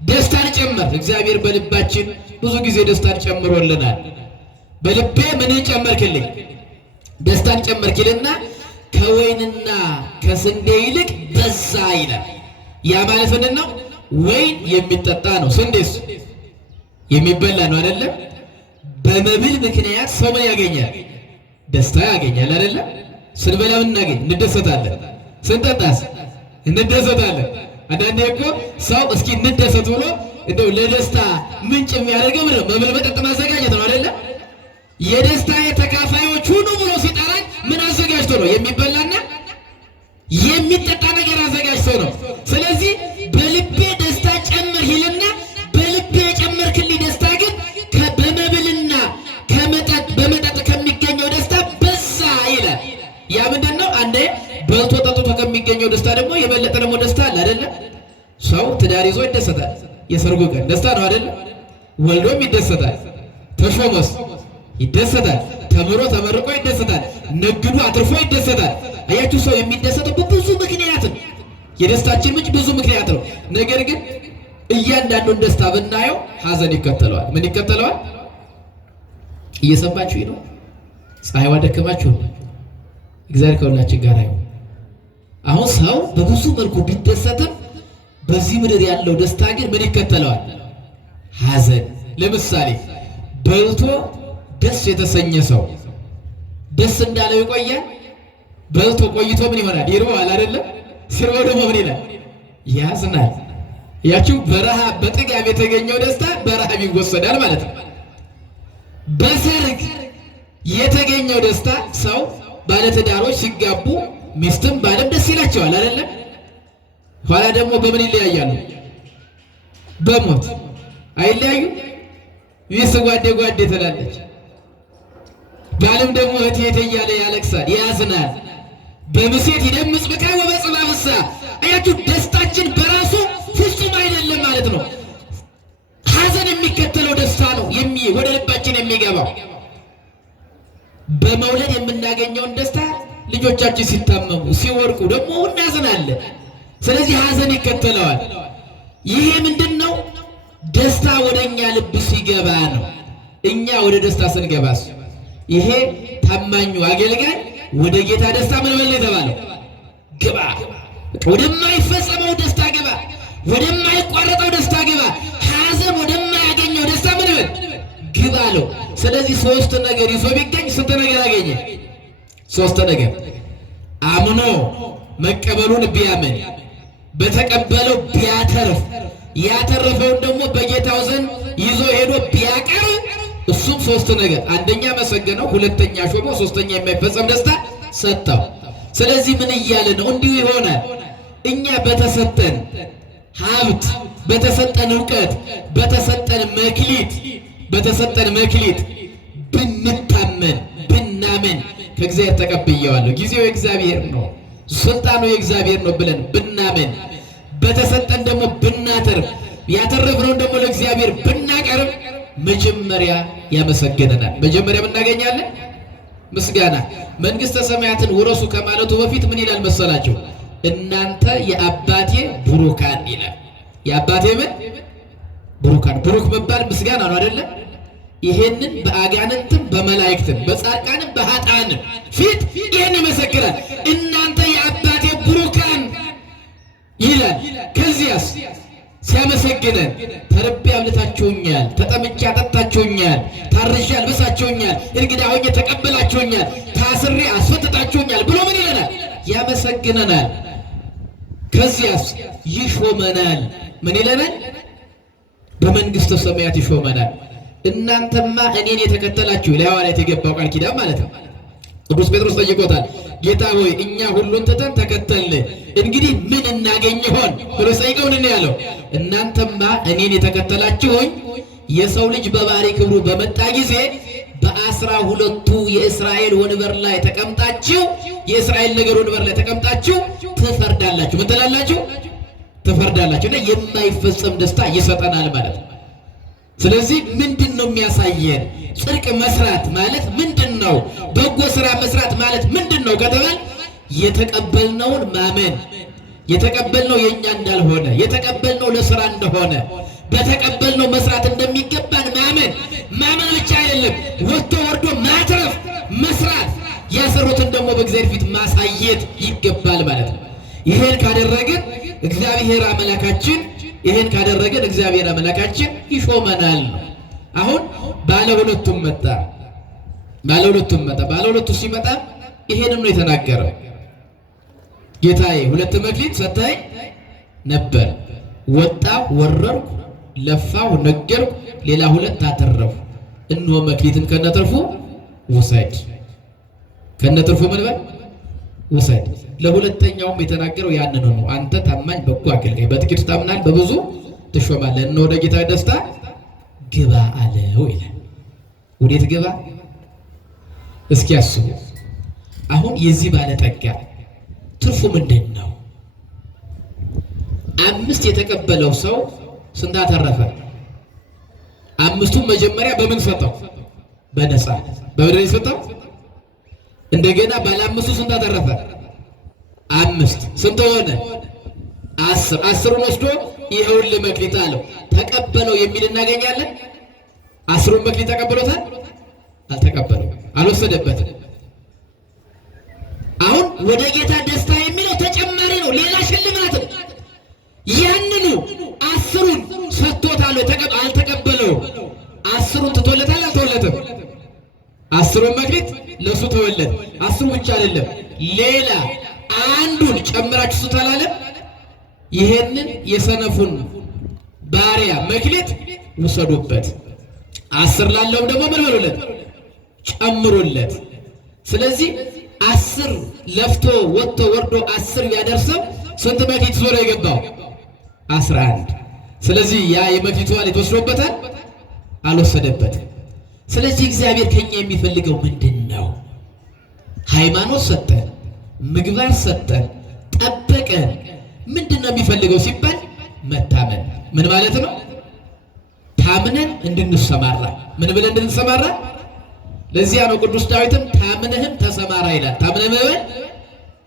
ደስታን ጨመር። እግዚአብሔር በልባችን ብዙ ጊዜ ደስታን ጨምሮልናል። በልቤ ምን ጨመርክልኝ? ደስታን ጨመርክልና ከወይንና ከስንዴ ይልቅ በዛ ይላል። ያ ማለት ምንድን ነው? ወይን የሚጠጣ ነው፣ ስንዴስ የሚበላ ነው አይደለም? በመብል ምክንያት ሰው ምን ያገኛል? ደስታ ያገኛል አይደለም? ስንበላ ምን እናገኝ? እንደሰታለን። ስንጠጣስ እንደሰታለን። አንዳንዴ እኮ ሰው እስኪ እንደሰት ብሎ እንደው ለደስታ ምንጭ የሚያደርገው ምንድን ነው? መብል መጠጥ ማዘጋጀት ነው አይደለም? የደስታ ተካፋዮች ሁኑ ብሎ ሲጠራኝ ምን አዘጋጅቶ ነው? የሚበላና የሚጠጣ ነገር አዘጋጅቶ ነው። ስለዚህ በልቤ ደስታ ጨምር ይልና በልቤ የጨመርክልኝ ደስታ ግን በመብልና በመጠጥ ከሚገኘው ደስታ በዛ ይላል። ያ ምንድን ነው? አንዴ በልቶ ጠጥቶ ከሚገኘው ደስታ ደግሞ የበለጠ ደግሞ ደስታ አለ አይደለም? ሰው ትዳር ይዞ ይደሰታል። የሰርጉ ቀን ደስታ ነው አይደለም? ወልዶም ይደሰታል። ተሾመስ ይደሰታል። ተምሮ ተመርቆ ይደሰታል። ነግዶ አትርፎ ይደሰታል። አያችሁ፣ ሰው የሚደሰተው በብዙ ምክንያት ነው። የደስታችን ምንጭ ብዙ ምክንያት ነው። ነገር ግን እያንዳንዱን ደስታ ብናየው ሐዘን ይከተለዋል። ምን ይከተለዋል? እየሰማችሁኝ ነው? ፀሐይዋ ደከማችሁ? እግዚአብሔር ከሁላችን ጋር ይሁን። አሁን ሰው በብዙ መልኩ ቢደሰትም በዚህ ምድር ያለው ደስታ ግን ምን ይከተለዋል? ሐዘን። ለምሳሌ በልቶ ደስ የተሰኘ ሰው ደስ እንዳለው ይቆያል። በልቶ ቆይቶ ምን ይሆናል? ይርበዋል አይደለም? ሲርበው ደግሞ ምን ይላል? ያዝናል። ያቺው በረሃብ በጥጋብ የተገኘው ደስታ በረሃብ ይወሰዳል ማለት ነው። በሰርግ የተገኘው ደስታ ሰው ባለትዳሮች ሲጋቡ ሚስትም ባለም ደስ ይላቸዋል አይደለም? ኋላ ደግሞ በምን ይለያያሉ? በሞት አይለያዩ። ሚስት ጓዴ ጓዴ ትላለች፣ ባልም ደግሞ እህቴ እህቴ እያለ ያለቅሳል፣ ያዝናል። በምሴት ይደምጽ ብካይ ወበጽባ ፍሳ። አያችሁ፣ ደስታችን በራሱ ፍጹም አይደለም ማለት ነው። ሐዘን የሚከተለው ደስታ ነው ወደ ልባችን የሚገባው። በመውለድ የምናገኘውን ደስታ ልጆቻችን ሲታመሙ ሲወድቁ ደግሞ እናዝናለን። ስለዚህ ሐዘን ይከተለዋል። ይሄ ምንድን ነው? ደስታ ወደኛ ልብ ሲገባ ነው። እኛ ወደ ደስታ ስንገባስ ይሄ ታማኙ አገልጋይ ወደ ጌታ ደስታ ምን በል የተባለው? ግባ። ወደማይፈጸመው ደስታ ግባ፣ ወደማይቋረጠው ደስታ ግባ፣ ሐዘን ወደማያገኘው ደስታ ምን በል ግባ አለው። ስለዚህ ሶስት ነገር ይዞ ቢገኝ ስንት ነገር አገኘ? ሶስት ነገር። አምኖ መቀበሉን ቢያምን፣ በተቀበለው ቢያተርፍ፣ ያተረፈውን ደግሞ በጌታው ዘንድ ይዞ ሄዶ ቢያቀርብ እሱም ሶስት ነገር። አንደኛ መሰገነው፣ ሁለተኛ ሾመው፣ ሶስተኛ የማይፈጸም ደስታ ሰጠው። ስለዚህ ምን እያለ ነው? እንዲሁ ይሆናል። እኛ በተሰጠን ሀብት፣ በተሰጠን እውቀት፣ በተሰጠን መክሊት ብንታመን ብናምን ከእግዚአብሔር ተቀብየዋለሁ፣ ጊዜው የእግዚአብሔር ነው፣ ስልጣኑ የእግዚአብሔር ነው ብለን ብናምን፣ በተሰጠን ደግሞ ብናተርፍ፣ ያተረፍነውን ደግሞ ለእግዚአብሔር ብናቀርብ መጀመሪያ ያመሰግነናል። መጀመሪያ እናገኛለን ምስጋና። መንግስተ ሰማያትን ውረሱ ከማለቱ በፊት ምን ይላል መሰላችሁ? እናንተ የአባቴ ቡሩካን ይላል። የአባቴ ምን ቡሩካን? ቡሩክ መባል ምስጋና ነው አይደለም? ይሄንን በአጋንንትም በመላእክትም በጻድቃንም በኃጥአንም ፊት ይሄን ይመሰክራል። እናንተ የአባቴ ቡሩካን ይላል። ከዚያስ ሲያመሰግነን ተርቤ አብልታችሁኛል፣ ተጠምቼ አጠጣችሁኛል፣ ታርዤ አልብሳችሁኛል፣ እንግዳ ሆኜ ተቀበላችሁኛል፣ ታስሬ አስፈትታችሁኛል ብሎ ምን ይለናል? ያመሰግነናል። ከዚያስ ይሾመናል። ምን ይለናል? በመንግስተ ሰማያት ይሾመናል። እናንተማ እኔን የተከተላችሁ ለሐዋርያት የገባው ቃል ኪዳን ማለት ነው። ቅዱስ ጴጥሮስ ጠይቆታል። ጌታ ሆይ እኛ ሁሉን ትተን ተከተልን፣ እንግዲህ ምን እናገኝ ይሆን ብሎ ጠይቀው ምን ያለው? እናንተማ እኔን የተከተላችሁኝ የሰው ልጅ በባህሪ ክብሩ በመጣ ጊዜ በ12ቱ የእስራኤል ወንበር ላይ ተቀምጣችሁ፣ የእስራኤል ነገድ ወንበር ላይ ተቀምጣችሁ ትፈርዳላችሁ። ምን ትላላችሁ? ትፈርዳላችሁ። እና የማይፈጸም ደስታ ይሰጠናል ማለት ነው። ስለዚህ ምንድን ነው የሚያሳየን? ጽድቅ መስራት ማለት ምንድን ነው? በጎ ስራ መስራት ማለት ምንድን ነው ከተባል የተቀበልነውን ማመን፣ የተቀበልነው የኛ እንዳልሆነ፣ የተቀበልነው ለስራ እንደሆነ፣ በተቀበልነው መስራት እንደሚገባን ማመን ብቻ አይደለም፣ ወጥቶ ወርዶ ማትረፍ፣ መስራት፣ ያሰሩትን ደግሞ በእግዚአብሔር ፊት ማሳየት ይገባል ማለት ነው። ይሄን ካደረግን እግዚአብሔር አምላካችን ይሾመናል። አሁን ባለ ሁለቱም መጣ። ባለ ሁለቱ ሲመጣ ይሄንን ነው የተናገረው። ጌታዬ ሁለት መክሊት ሰጥተኸኝ ነበር፣ ወጣሁ፣ ወረድኩ፣ ለፋሁ፣ ነገርኩ፣ ሌላ ሁለት አተረፉ። እነሆ መክሊትን ከነትርፉ ውሰድ። ከነትርፉ ምን በል ውሰድ። ለሁለተኛውም የተናገረው ያንኑ ነው። አንተ ታማኝ በጎ አገልጋይ፣ በጥቂቱ ታምናል፣ በብዙ ትሾማለህ፣ እነሆ ወደ ጌታ ደስታ ግባ አለው ይላል። ወዴት ግባ? እስኪ አስቡ። አሁን የዚህ ባለጠጋ ትርፉ ምንድን ነው? 5 የተቀበለው ሰው ስንት አተረፈ? 5ቱም መጀመሪያ በምን ሰጠው? በነፃ። በምድር ሰጠው። እንደገና ባለ 5ቱ ስንት አተረፈ? 5። ስንት ሆነ? 10። 10ሩን ወስዶ ይኸውልህ መክሊት አለው። ተቀበለው የሚል እናገኛለን። 10ሩን መክሊት ተቀበሎታል? አልተቀበለው፣ አልወሰደበትም። አሁን ወደ ጌታ ደስታ የሚለው ተጨመረ ሌላ ሽልማት ያንኑ 10ን ሰጥቶታል። አልተቀበለው። 10ን ትቶለታል። አልተወለተም። 10ን መክሊት ለሱ ተወለት። 10 ብቻ አይደለም ሌላ አንዱን ጨምራችሁ ስታላለ ይሄንን የሰነፉን ባሪያ መክሊት ውሰዱበት። 10 ላለው ደግሞ ምን በሉለት? ጨምሩለት። ስለዚህ 10 ለፍቶ ወጥቶ ወርዶ 10 ያደርሰው ስንት መክሊት ዞሮ የገባው? 11። ስለዚህ ያ የመክሊቱ ዋል የተወስዶበታል? አልወሰደበትም። ስለዚህ እግዚአብሔር ከኛ የሚፈልገው ምንድን ነው? ሃይማኖት ሰጠን፣ ምግባር ሰጠን፣ ጠበቀን። ምንድን ነው የሚፈልገው ሲባል መታመን። ምን ማለት ነው? ታምነን እንድንሰማራ። ምን ብለን እንድንሰማራ? ለዚያ ነው ቅዱስ ዳዊትም ታምነህም ተሰማራ ይላል። ታምነህ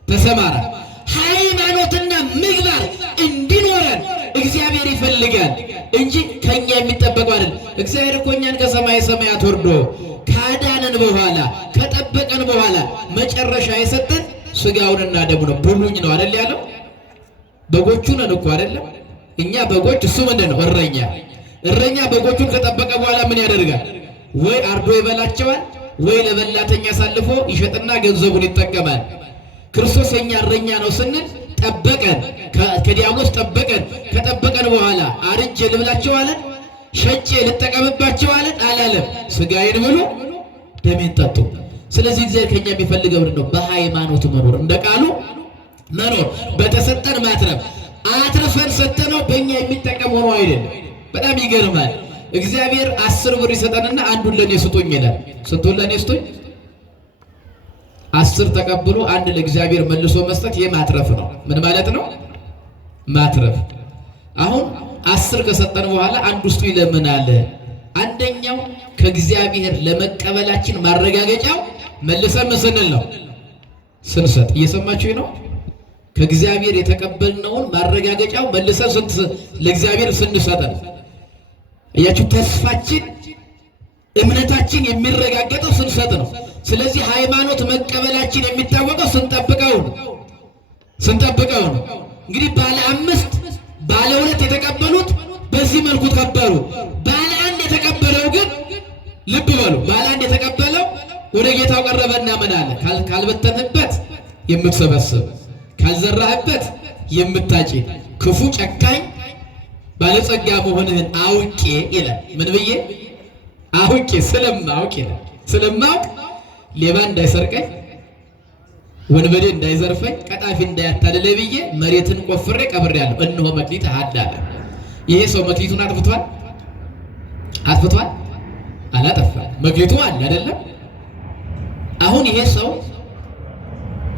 ተሰማራ። ሃይማኖትና ምግባር እንዲኖረን እግዚአብሔር ይፈልጋል እንጂ ከኛ የሚጠበቀው አይደል። እግዚአብሔር እኮ እኛን ከሰማይ ሰማያት ወርዶ ካዳነን በኋላ ከጠበቀን በኋላ መጨረሻ የሰጠን ስጋውንና ደሙ ነው። ብሉኝ ነው አይደል ያለው። በጎቹ ነን እኮ አይደለም እኛ በጎች። እሱ ምንድን ነው? እረኛ። እረኛ በጎቹን ከጠበቀ በኋላ ምን ያደርጋል? ወይ አርዶ ይበላቸዋል፣ ወይ ለበላተኛ አሳልፎ ይሸጥና ገንዘቡን ይጠቀማል። ክርስቶስ የኛ እረኛ ነው ስንል ጠበቀን፣ ከዲያብሎስ ጠበቀን። ከጠበቀን በኋላ አርጄ ልብላቸው አለን? ሸጬ ልጠቀምባቸው አለን? አላለም። ስጋዬን ብሉ ደሜን ጠጡ። ስለዚህ እግዚአብሔር ከኛ የሚፈልገው ነው በሃይማኖት መኖር፣ እንደ ቃሉ መኖር፣ በተሰጠን ማትረፍ። አትርፈን ሰጠነው በእኛ የሚጠቀም ሆኖ አይደለም። በጣም ይገርማል። እግዚአብሔር 10 ብር ይሰጠንና አንዱን ለኔ ስጡኝ ይላል። ስንቱን ለኔ ስጡኝ? 10 ተቀብሎ አንድ ለእግዚአብሔር መልሶ መስጠት የማትረፍ ነው። ምን ማለት ነው? ማትረፍ። አሁን 10 ከሰጠን በኋላ አንድ ውስጡ ይለምናል። አንደኛው ከእግዚአብሔር ለመቀበላችን ማረጋገጫው መልሰን ምን ስንል ነው? ስንሰጥ። እየሰማችሁኝ ነው? ከእግዚአብሔር የተቀበልነውን ማረጋገጫው መልሰን ለእግዚአብሔር ስንሰጥ ነው። እያችሁ ተስፋችን እምነታችን የሚረጋገጠው ስንሰጥ ነው። ስለዚህ ሃይማኖት መቀበላችን የሚታወቀው ስንጠብቀው ነው። እንግዲህ ባለ 5 ባለ 2 የተቀበሉት በዚህ መልኩ ከበሩ። ባለ 1 የተቀበለው ግን ልብ በሉ፣ ባለ 1 የተቀበለው ወደ ጌታው ቀረበና ምን አለ? ካልበተንበት የምትሰበስብ ካልዘራህበት የምታጭድ ክፉ ጨካኝ ባለጸጋ መሆንህን አውቄ ይላል። ምን ብዬ አውቄ? ስለማውቅ ይላል። ስለማውቅ ሌባ እንዳይሰርቀኝ፣ ወንበዴ እንዳይዘርፈኝ፣ ቀጣፊ እንዳያታልለኝ ብዬ መሬትን ቆፍሬ ቀብሬያለሁ። እነሆ መክሊት አለ። ይሄ ሰው መክሊቱን አጥፍቷል? አላጠፋም። መክሊቱ አለ አይደለም? አሁን ይሄ ሰው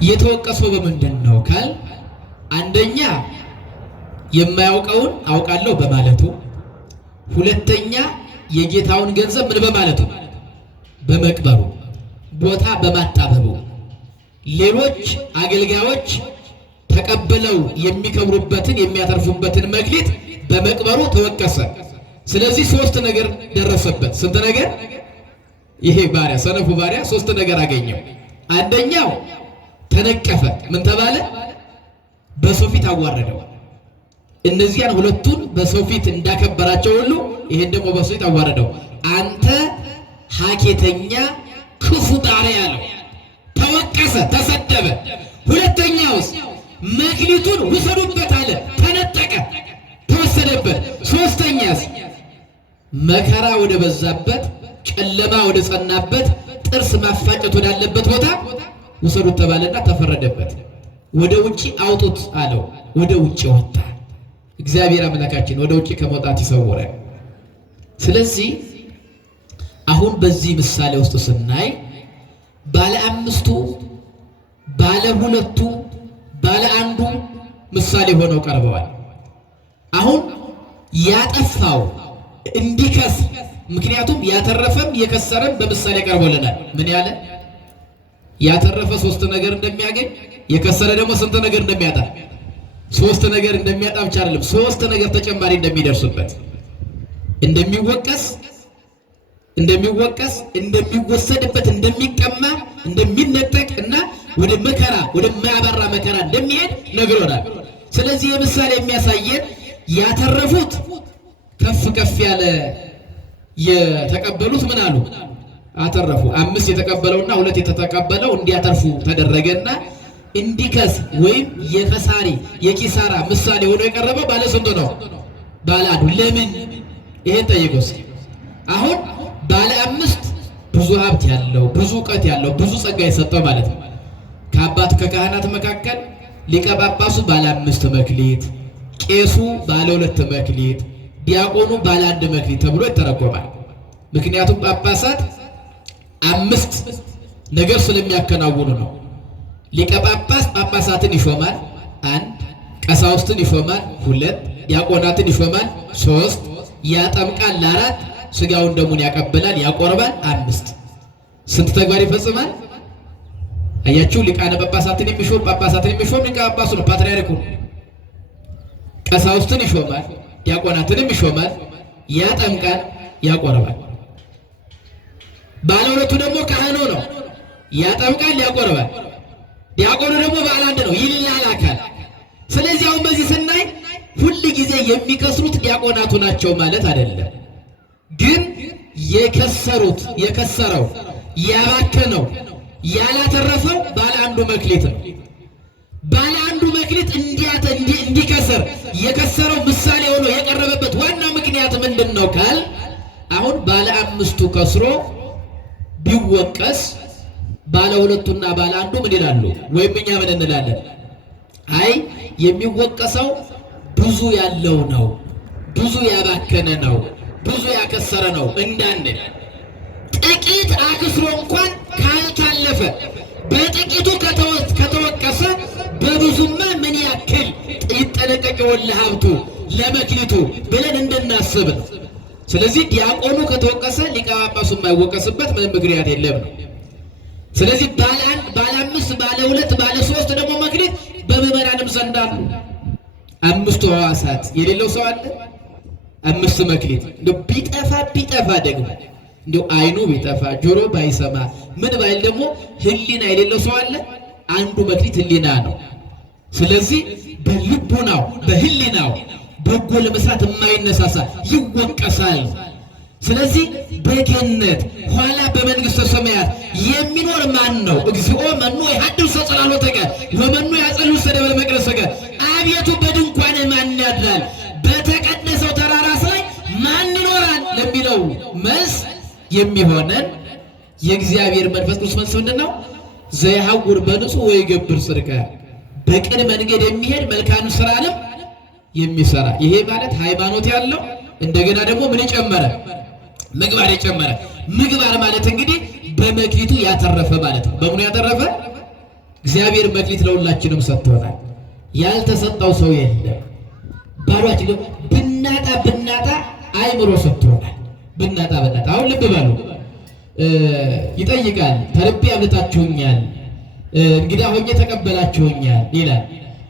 የተወቀሰው በምንድን ነው ካል፣ አንደኛ የማያውቀውን አውቃለሁ በማለቱ፣ ሁለተኛ የጌታውን ገንዘብ ምን በማለቱ በመቅበሩ፣ ቦታ በማጣበቡ፣ ሌሎች አገልጋዮች ተቀብለው የሚከብሩበትን የሚያተርፉበትን መክሊት በመቅበሩ ተወቀሰ። ስለዚህ 3 ነገር ደረሰበት። ስንት ነገር? ይሄ ባሪያ ሰነፉ ባሪያ 3 ነገር አገኘው። አንደኛው ተነቀፈ። ምን ተባለ? በሰው ፊት አዋረደው። እነዚያን ሁለቱን በሰው ፊት እንዳከበራቸው ሁሉ ይሄን ደግሞ በሰው ፊት አዋረደው። አንተ ሀኬተኛ ክፉ ባሪያ አለው። ተወቀሰ፣ ተሰደበ። ሁለተኛውስ መክሊቱን ውሰዱበት አለ። ተነጠቀ፣ ተወሰደበት። ሶስተኛስ መከራ ወደ በዛበት፣ ጨለማ ወደ ጸናበት፣ ጥርስ ማፋጨት ወዳለበት ቦታ ውሰዱት ተባለና ተፈረደበት። ወደ ውጪ አውጡት አለው። ወደ ውጪ ወጣ። እግዚአብሔር አምላካችን ወደ ውጪ ከመውጣት ይሰውራል። ስለዚህ አሁን በዚህ ምሳሌ ውስጥ ስናይ ባለ 5ቱ፣ ባለ 2ቱ፣ ባለ 1ዱ ምሳሌ ሆነው ቀርበዋል። አሁን ያጠፋው እንዲከስ፣ ምክንያቱም ያተረፈም የከሰረም በምሳሌ ቀርቦልናል። ምን ያለ ያተረፈ 3 ነገር እንደሚያገኝ፣ የከሰረ ደግሞ ስንት ነገር እንደሚያጣ፣ 3 ነገር እንደሚያጣ ብቻ አይደለም 3 ነገር ተጨማሪ እንደሚደርስበት፣ እንደሚወቀስ፣ እንደሚወሰድበት፣ እንደሚቀማ፣ እንደሚነጠቅ እና ወደ መከራ ወደ ማያባራ መከራ እንደሚሄድ ነግሮናል። ስለዚህ የምሳሌ የሚያሳየን ያተረፉት ከፍ ከፍ ያለ የተቀበሉት ምን አሉ? አተረፉ። 5 የተቀበለውና 2 የተቀበለው እንዲያተርፉ ተደረገና እንዲከስ ወይም የከሳሪ የኪሳራ ምሳሌ ሆኖ የቀረበ ባለ ስንቱ ነው? ባለ አንዱ። ለምን? ይሄን ጠይቁስ። አሁን ባለ 5 ብዙ ሀብት ያለው ብዙ ዕውቀት ያለው ብዙ ጸጋ የሰጠው ማለት ነው። ከአባት ከካህናት መካከል ሊቀ ጳጳሱ ባለ 5 መክሊት፣ ቄሱ ባለ 2 መክሊት፣ ዲያቆኑ ባለ 1 መክሊት ተብሎ ይተረጎማል። ምክንያቱም ጳጳሳት 5 ነገር ስለሚያከናውኑ ነው። ሊቀ ጳጳስ ጳጳሳትን ይሾማል 1፣ ቀሳውስትን ይሾማል 2፣ ዲያቆናትን ይሾማል 3፣ ያጠምቃል 4፣ ስጋውን ደሙን ያቀብላል ያቆርባል 5። ስንት ተግባር ይፈጽማል? አያችሁ፣ ሊቃነ ጳጳሳትን የሚሾም ጳጳሳትን የሚሾም ሊቀ ጳጳሱ ነው፣ ፓትርያርኩ። ቀሳውስትን ይሾማል፣ ዲያቆናትንም ይሾማል፣ ያጠምቃል ያቆርባል። ባለ 2ቱ ደግሞ ካህኑ ነው፣ ያጠምቃል ያቆርባል። ዲያቆኑ ደግሞ ባለ 1 ነው፣ ይላላካል። ስለዚህ አሁን በዚህ ስናይ ሁል ጊዜ የሚከስሩት ዲያቆናቱ ናቸው ማለት አይደለም። ግን የከሰረው ያባከነው ያላተረፈው ባለ 1 መክሊት ነው። ባለ 1 መክሊት እንዲከሰር የከሰረው ምሳሌ ሆኖ የቀረበበት ዋናው ምክንያት ምንድን ነው ካል አሁን ባለ 5ቱ ከስሮ ቢወቀስ ባለ 2ቱና ባለ 1ዱ ምን ይላሉ? ወይም እኛ ምን እንላለን? አይ የሚወቀሰው ብዙ ያለው ነው፣ ብዙ ያባከነ ነው፣ ብዙ ያከሰረ ነው እንዳንል፣ ጥቂት አክስሮ እንኳን ካልታለፈ በጥቂቱ ከተወቀሰ በብዙማ ምን ያክል ይጠነቀቀውን ለሀብቱ ለመክሊቱ ብለን እንድናስብ ነው። ስለዚህ ዲያቆኑ ከተወቀሰ ሊቀ ጳጳሱ የማይወቀስበት ምንም ምክንያት የለም ነው። ስለዚህ ባለ 1 ባለ 5 ባለ 2 ባለ 3 ደግሞ መክሊት በምዕመናንም ዘንድ አሉ። 5ቱ ሕዋሳት የሌለው ሰው አለ? 5 መክሊት እንደው ቢጠፋ ደግሞ እንደው አይኑ ቢጠፋ ጆሮ ባይሰማ ምን ባይል ደግሞ ህሊና የሌለው ሰው አለ? 1 መክሊት ህሊና ነው። ስለዚህ በልቡናው በህሊናው በጎ ለመስራት የማይነሳሳ ይወቀሳል። ስለዚህ በገነት ኋላ በመንግስተ ሰማያት የሚኖር ማን ነው? እግዚኦ መኑ ይሐድር ሰጸላሎተከ ወመኑ ያጸሉ ሰደበ መቅደሰከ። አቤቱ በድንኳን ማን ያድራል? በተቀደሰው ተራራስ ላይ ማን ይኖራል ለሚለው መልስ የሚሆነን የእግዚአብሔር መንፈስ ቅዱስ መልስ ምንድን ነው? ዘይሐውር በንጹሕ ወይገብር ጽድቀ፣ በቅን መንገድ የሚሄድ መልካም ስራንም የሚሰራ። ይሄ ማለት ሃይማኖት ያለው እንደገና ደግሞ ምን የጨመረ ምግባር የጨመረ። ምግባር ማለት እንግዲህ በመክሊቱ ያተረፈ ማለት ነው። በምኑ ያተረፈ? እግዚአብሔር መክሊት ለሁላችንም ሰጥቶናል። ያልተሰጠው ሰው የለም። ባሏችን ብናጣ አይምሮ ሰጥቶናል። ብናጣ አሁን ልብ በሉ፣ ይጠይቃል። ተርቤ አብልታችሁኛል፣ እንግዳ ሆኜ ተቀበላችሁኛል ይላል።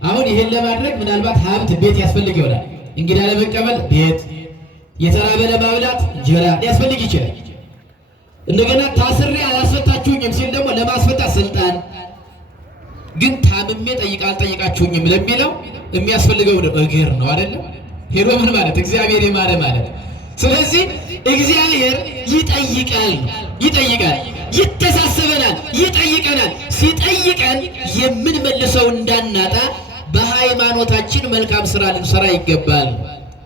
አሁን ይሄን ለማድረግ ምናልባት ሀብት ቤት ያስፈልግ ይሆናል። እንግዳ ለመቀበል ቤት፣ የተራበ ለማብላት እንጀራ ሊያስፈልግ ይችላል። እንደገና ታስሬ አላስፈታችሁኝም ሲል ደግሞ ለማስፈታት ስልጣን። ግን ታምሜ አልጠይቃችሁኝም ለሚለው የሚያስፈልገው እግር ነው አይደለም? ሄዶ ምን ማለት እግዚአብሔር ይማረ ማለት። ስለዚህ እግዚአብሔር ይጠይቃል፣ ይተሳሰበናል፣ ይጠይቀናል። ሲጠይቀን የምንመልሰው እንዳናጣ በሃይማኖታችን መልካም ስራ ልንሰራ ይገባል።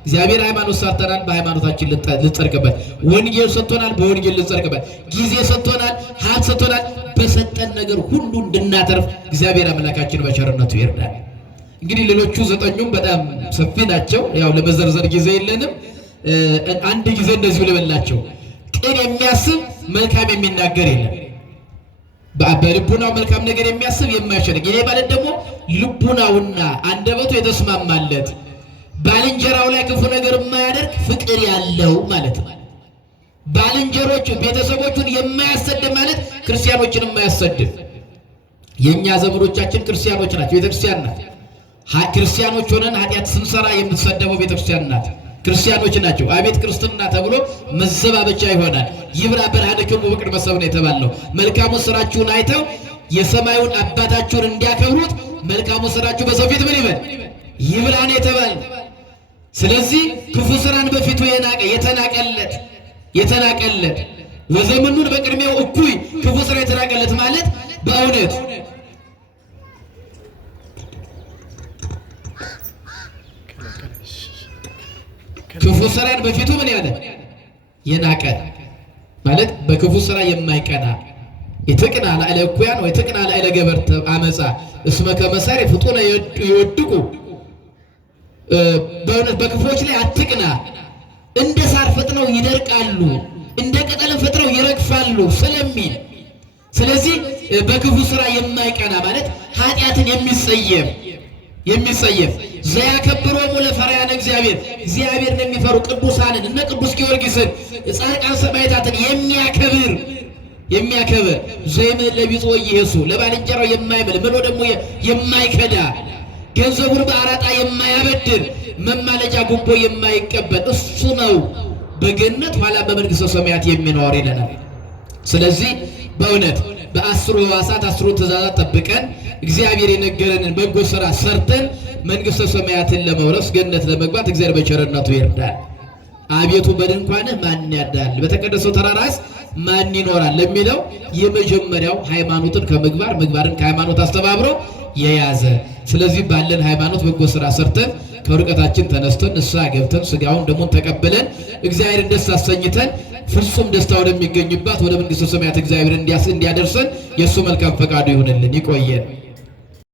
እግዚአብሔር ሃይማኖት ሰርተናል፣ በሃይማኖታችን ልንጸድቅበት። ወንጌል ሰጥቶናል፣ በወንጌል ልንጸድቅበት። ጊዜ ሰጥቶናል፣ ሀብት ሰጥቶናል። በሰጠን ነገር ሁሉ እንድናተርፍ እግዚአብሔር አምላካችን በቸርነቱ ይርዳል። እንግዲህ ሌሎቹ 9ኙም በጣም ሰፊ ናቸው። ያው ለመዘርዘር ጊዜ የለንም። አንድ ጊዜ እንደዚሁ ልበላቸው። ቅን የሚያስብ መልካም የሚናገር የለም። በልቡናው መልካም ነገር የሚያስብ የማይሸነግ። ይሄ ማለት ደግሞ ልቡናውና አንደበቱ የተስማማለት ባልንጀራው ላይ ክፉ ነገር የማያደርግ ፍቅር ያለው ማለት ነው። ባልንጀሮቹ ቤተሰቦቹን የማያሰድብ ማለት ክርስቲያኖችን የማያሰድብ። የእኛ ዘመዶቻችን ክርስቲያኖች ናቸው፣ ቤተክርስቲያን ናት። ክርስቲያኖች ሆነን ኃጢአት ስንሰራ የምትሰደበው ቤተክርስቲያን ናት። ክርስቲያኖች ናቸው። አቤት ክርስትና ተብሎ መዘባበቻ ይሆናል። ይብራ ብርሃንክሙ በቅድመ ሰብእ ነው የተባለው። መልካሙን ስራችሁን አይተው የሰማዩን አባታችሁን እንዲያከብሩት መልካሙ ስራችሁ በሰው ፊት ምን ይበል ይብላን የተባለ። ስለዚህ ክፉ ስራን በፊቱ የናቀ የተናቀለት ወዘመኑን በቅድሚያው እኩይ ክፉ ስራ የተናቀለት ማለት በእውነት ክፉ ስራን በፊቱ ምን ያለ የናቀ ማለት በክፉ ስራ የማይቀና ይትቅና ላዕለ እኩያን ወይ ትቅና ላዕለ ገበርተ አመፃ እስመ ከመሳሪ ፍጡነ ይወድቁ። በእውነት በክፎች ላይ አትቅና፣ እንደ ሳር ፈጥነው ይደርቃሉ፣ እንደ ቅጠል ፈጥነው ይረግፋሉ ስለሚል። ስለዚህ በክፉ ስራ የማይቀና ማለት ኃጢአትን የሚጸየፍ ዘያከብሮሙ ለፈሪሃነ እግዚአብሔርን የሚፈሩ ቅዱሳንን እነ ቅዱስ ጊዮርጊስን ጻድቃን ሰማዕታትን የሚያከብር ዘይምል ለቢጾ ይሄሱ ለባልንጀራው የማይምል ምሎ ደግሞ የማይከዳ ገንዘቡን በአራጣ የማያበድር መማለጃ ጉቦ የማይቀበል እሱ ነው በገነት ኋላ በመንግሥተ ሰማያት የሚኖር ይለናል። ስለዚህ በእውነት በአስሩ ሕዋሳት አስሩን ትእዛዛት ጠብቀን እግዚአብሔር የነገረንን በጎ ስራ ሰርተን መንግሥተ ሰማያትን ለመውረስ ገነት ለመግባት እግዚአብሔር በቸርነቱ ይርዳል። አቤቱ በድንኳንህ ማን ያድራል፣ በተቀደሰው ተራራስ ማን ይኖራል ለሚለው የመጀመሪያው ሃይማኖትን ከምግባር ምግባርን ከሃይማኖት አስተባብሮ የያዘ። ስለዚህ ባለን ሃይማኖት በጎ ስራ ሰርተን ከውድቀታችን ተነስተን ንስሐ ገብተን ስጋውን ደሙን ተቀብለን እግዚአብሔርን ደስ አሰኝተን ፍጹም ደስታ ወደሚገኝባት ወደ መንግሥተ ሰማያት እግዚአብሔር እንዲያደርሰን የእሱ መልካም ፈቃዱ ይሁንልን። ይቆየን።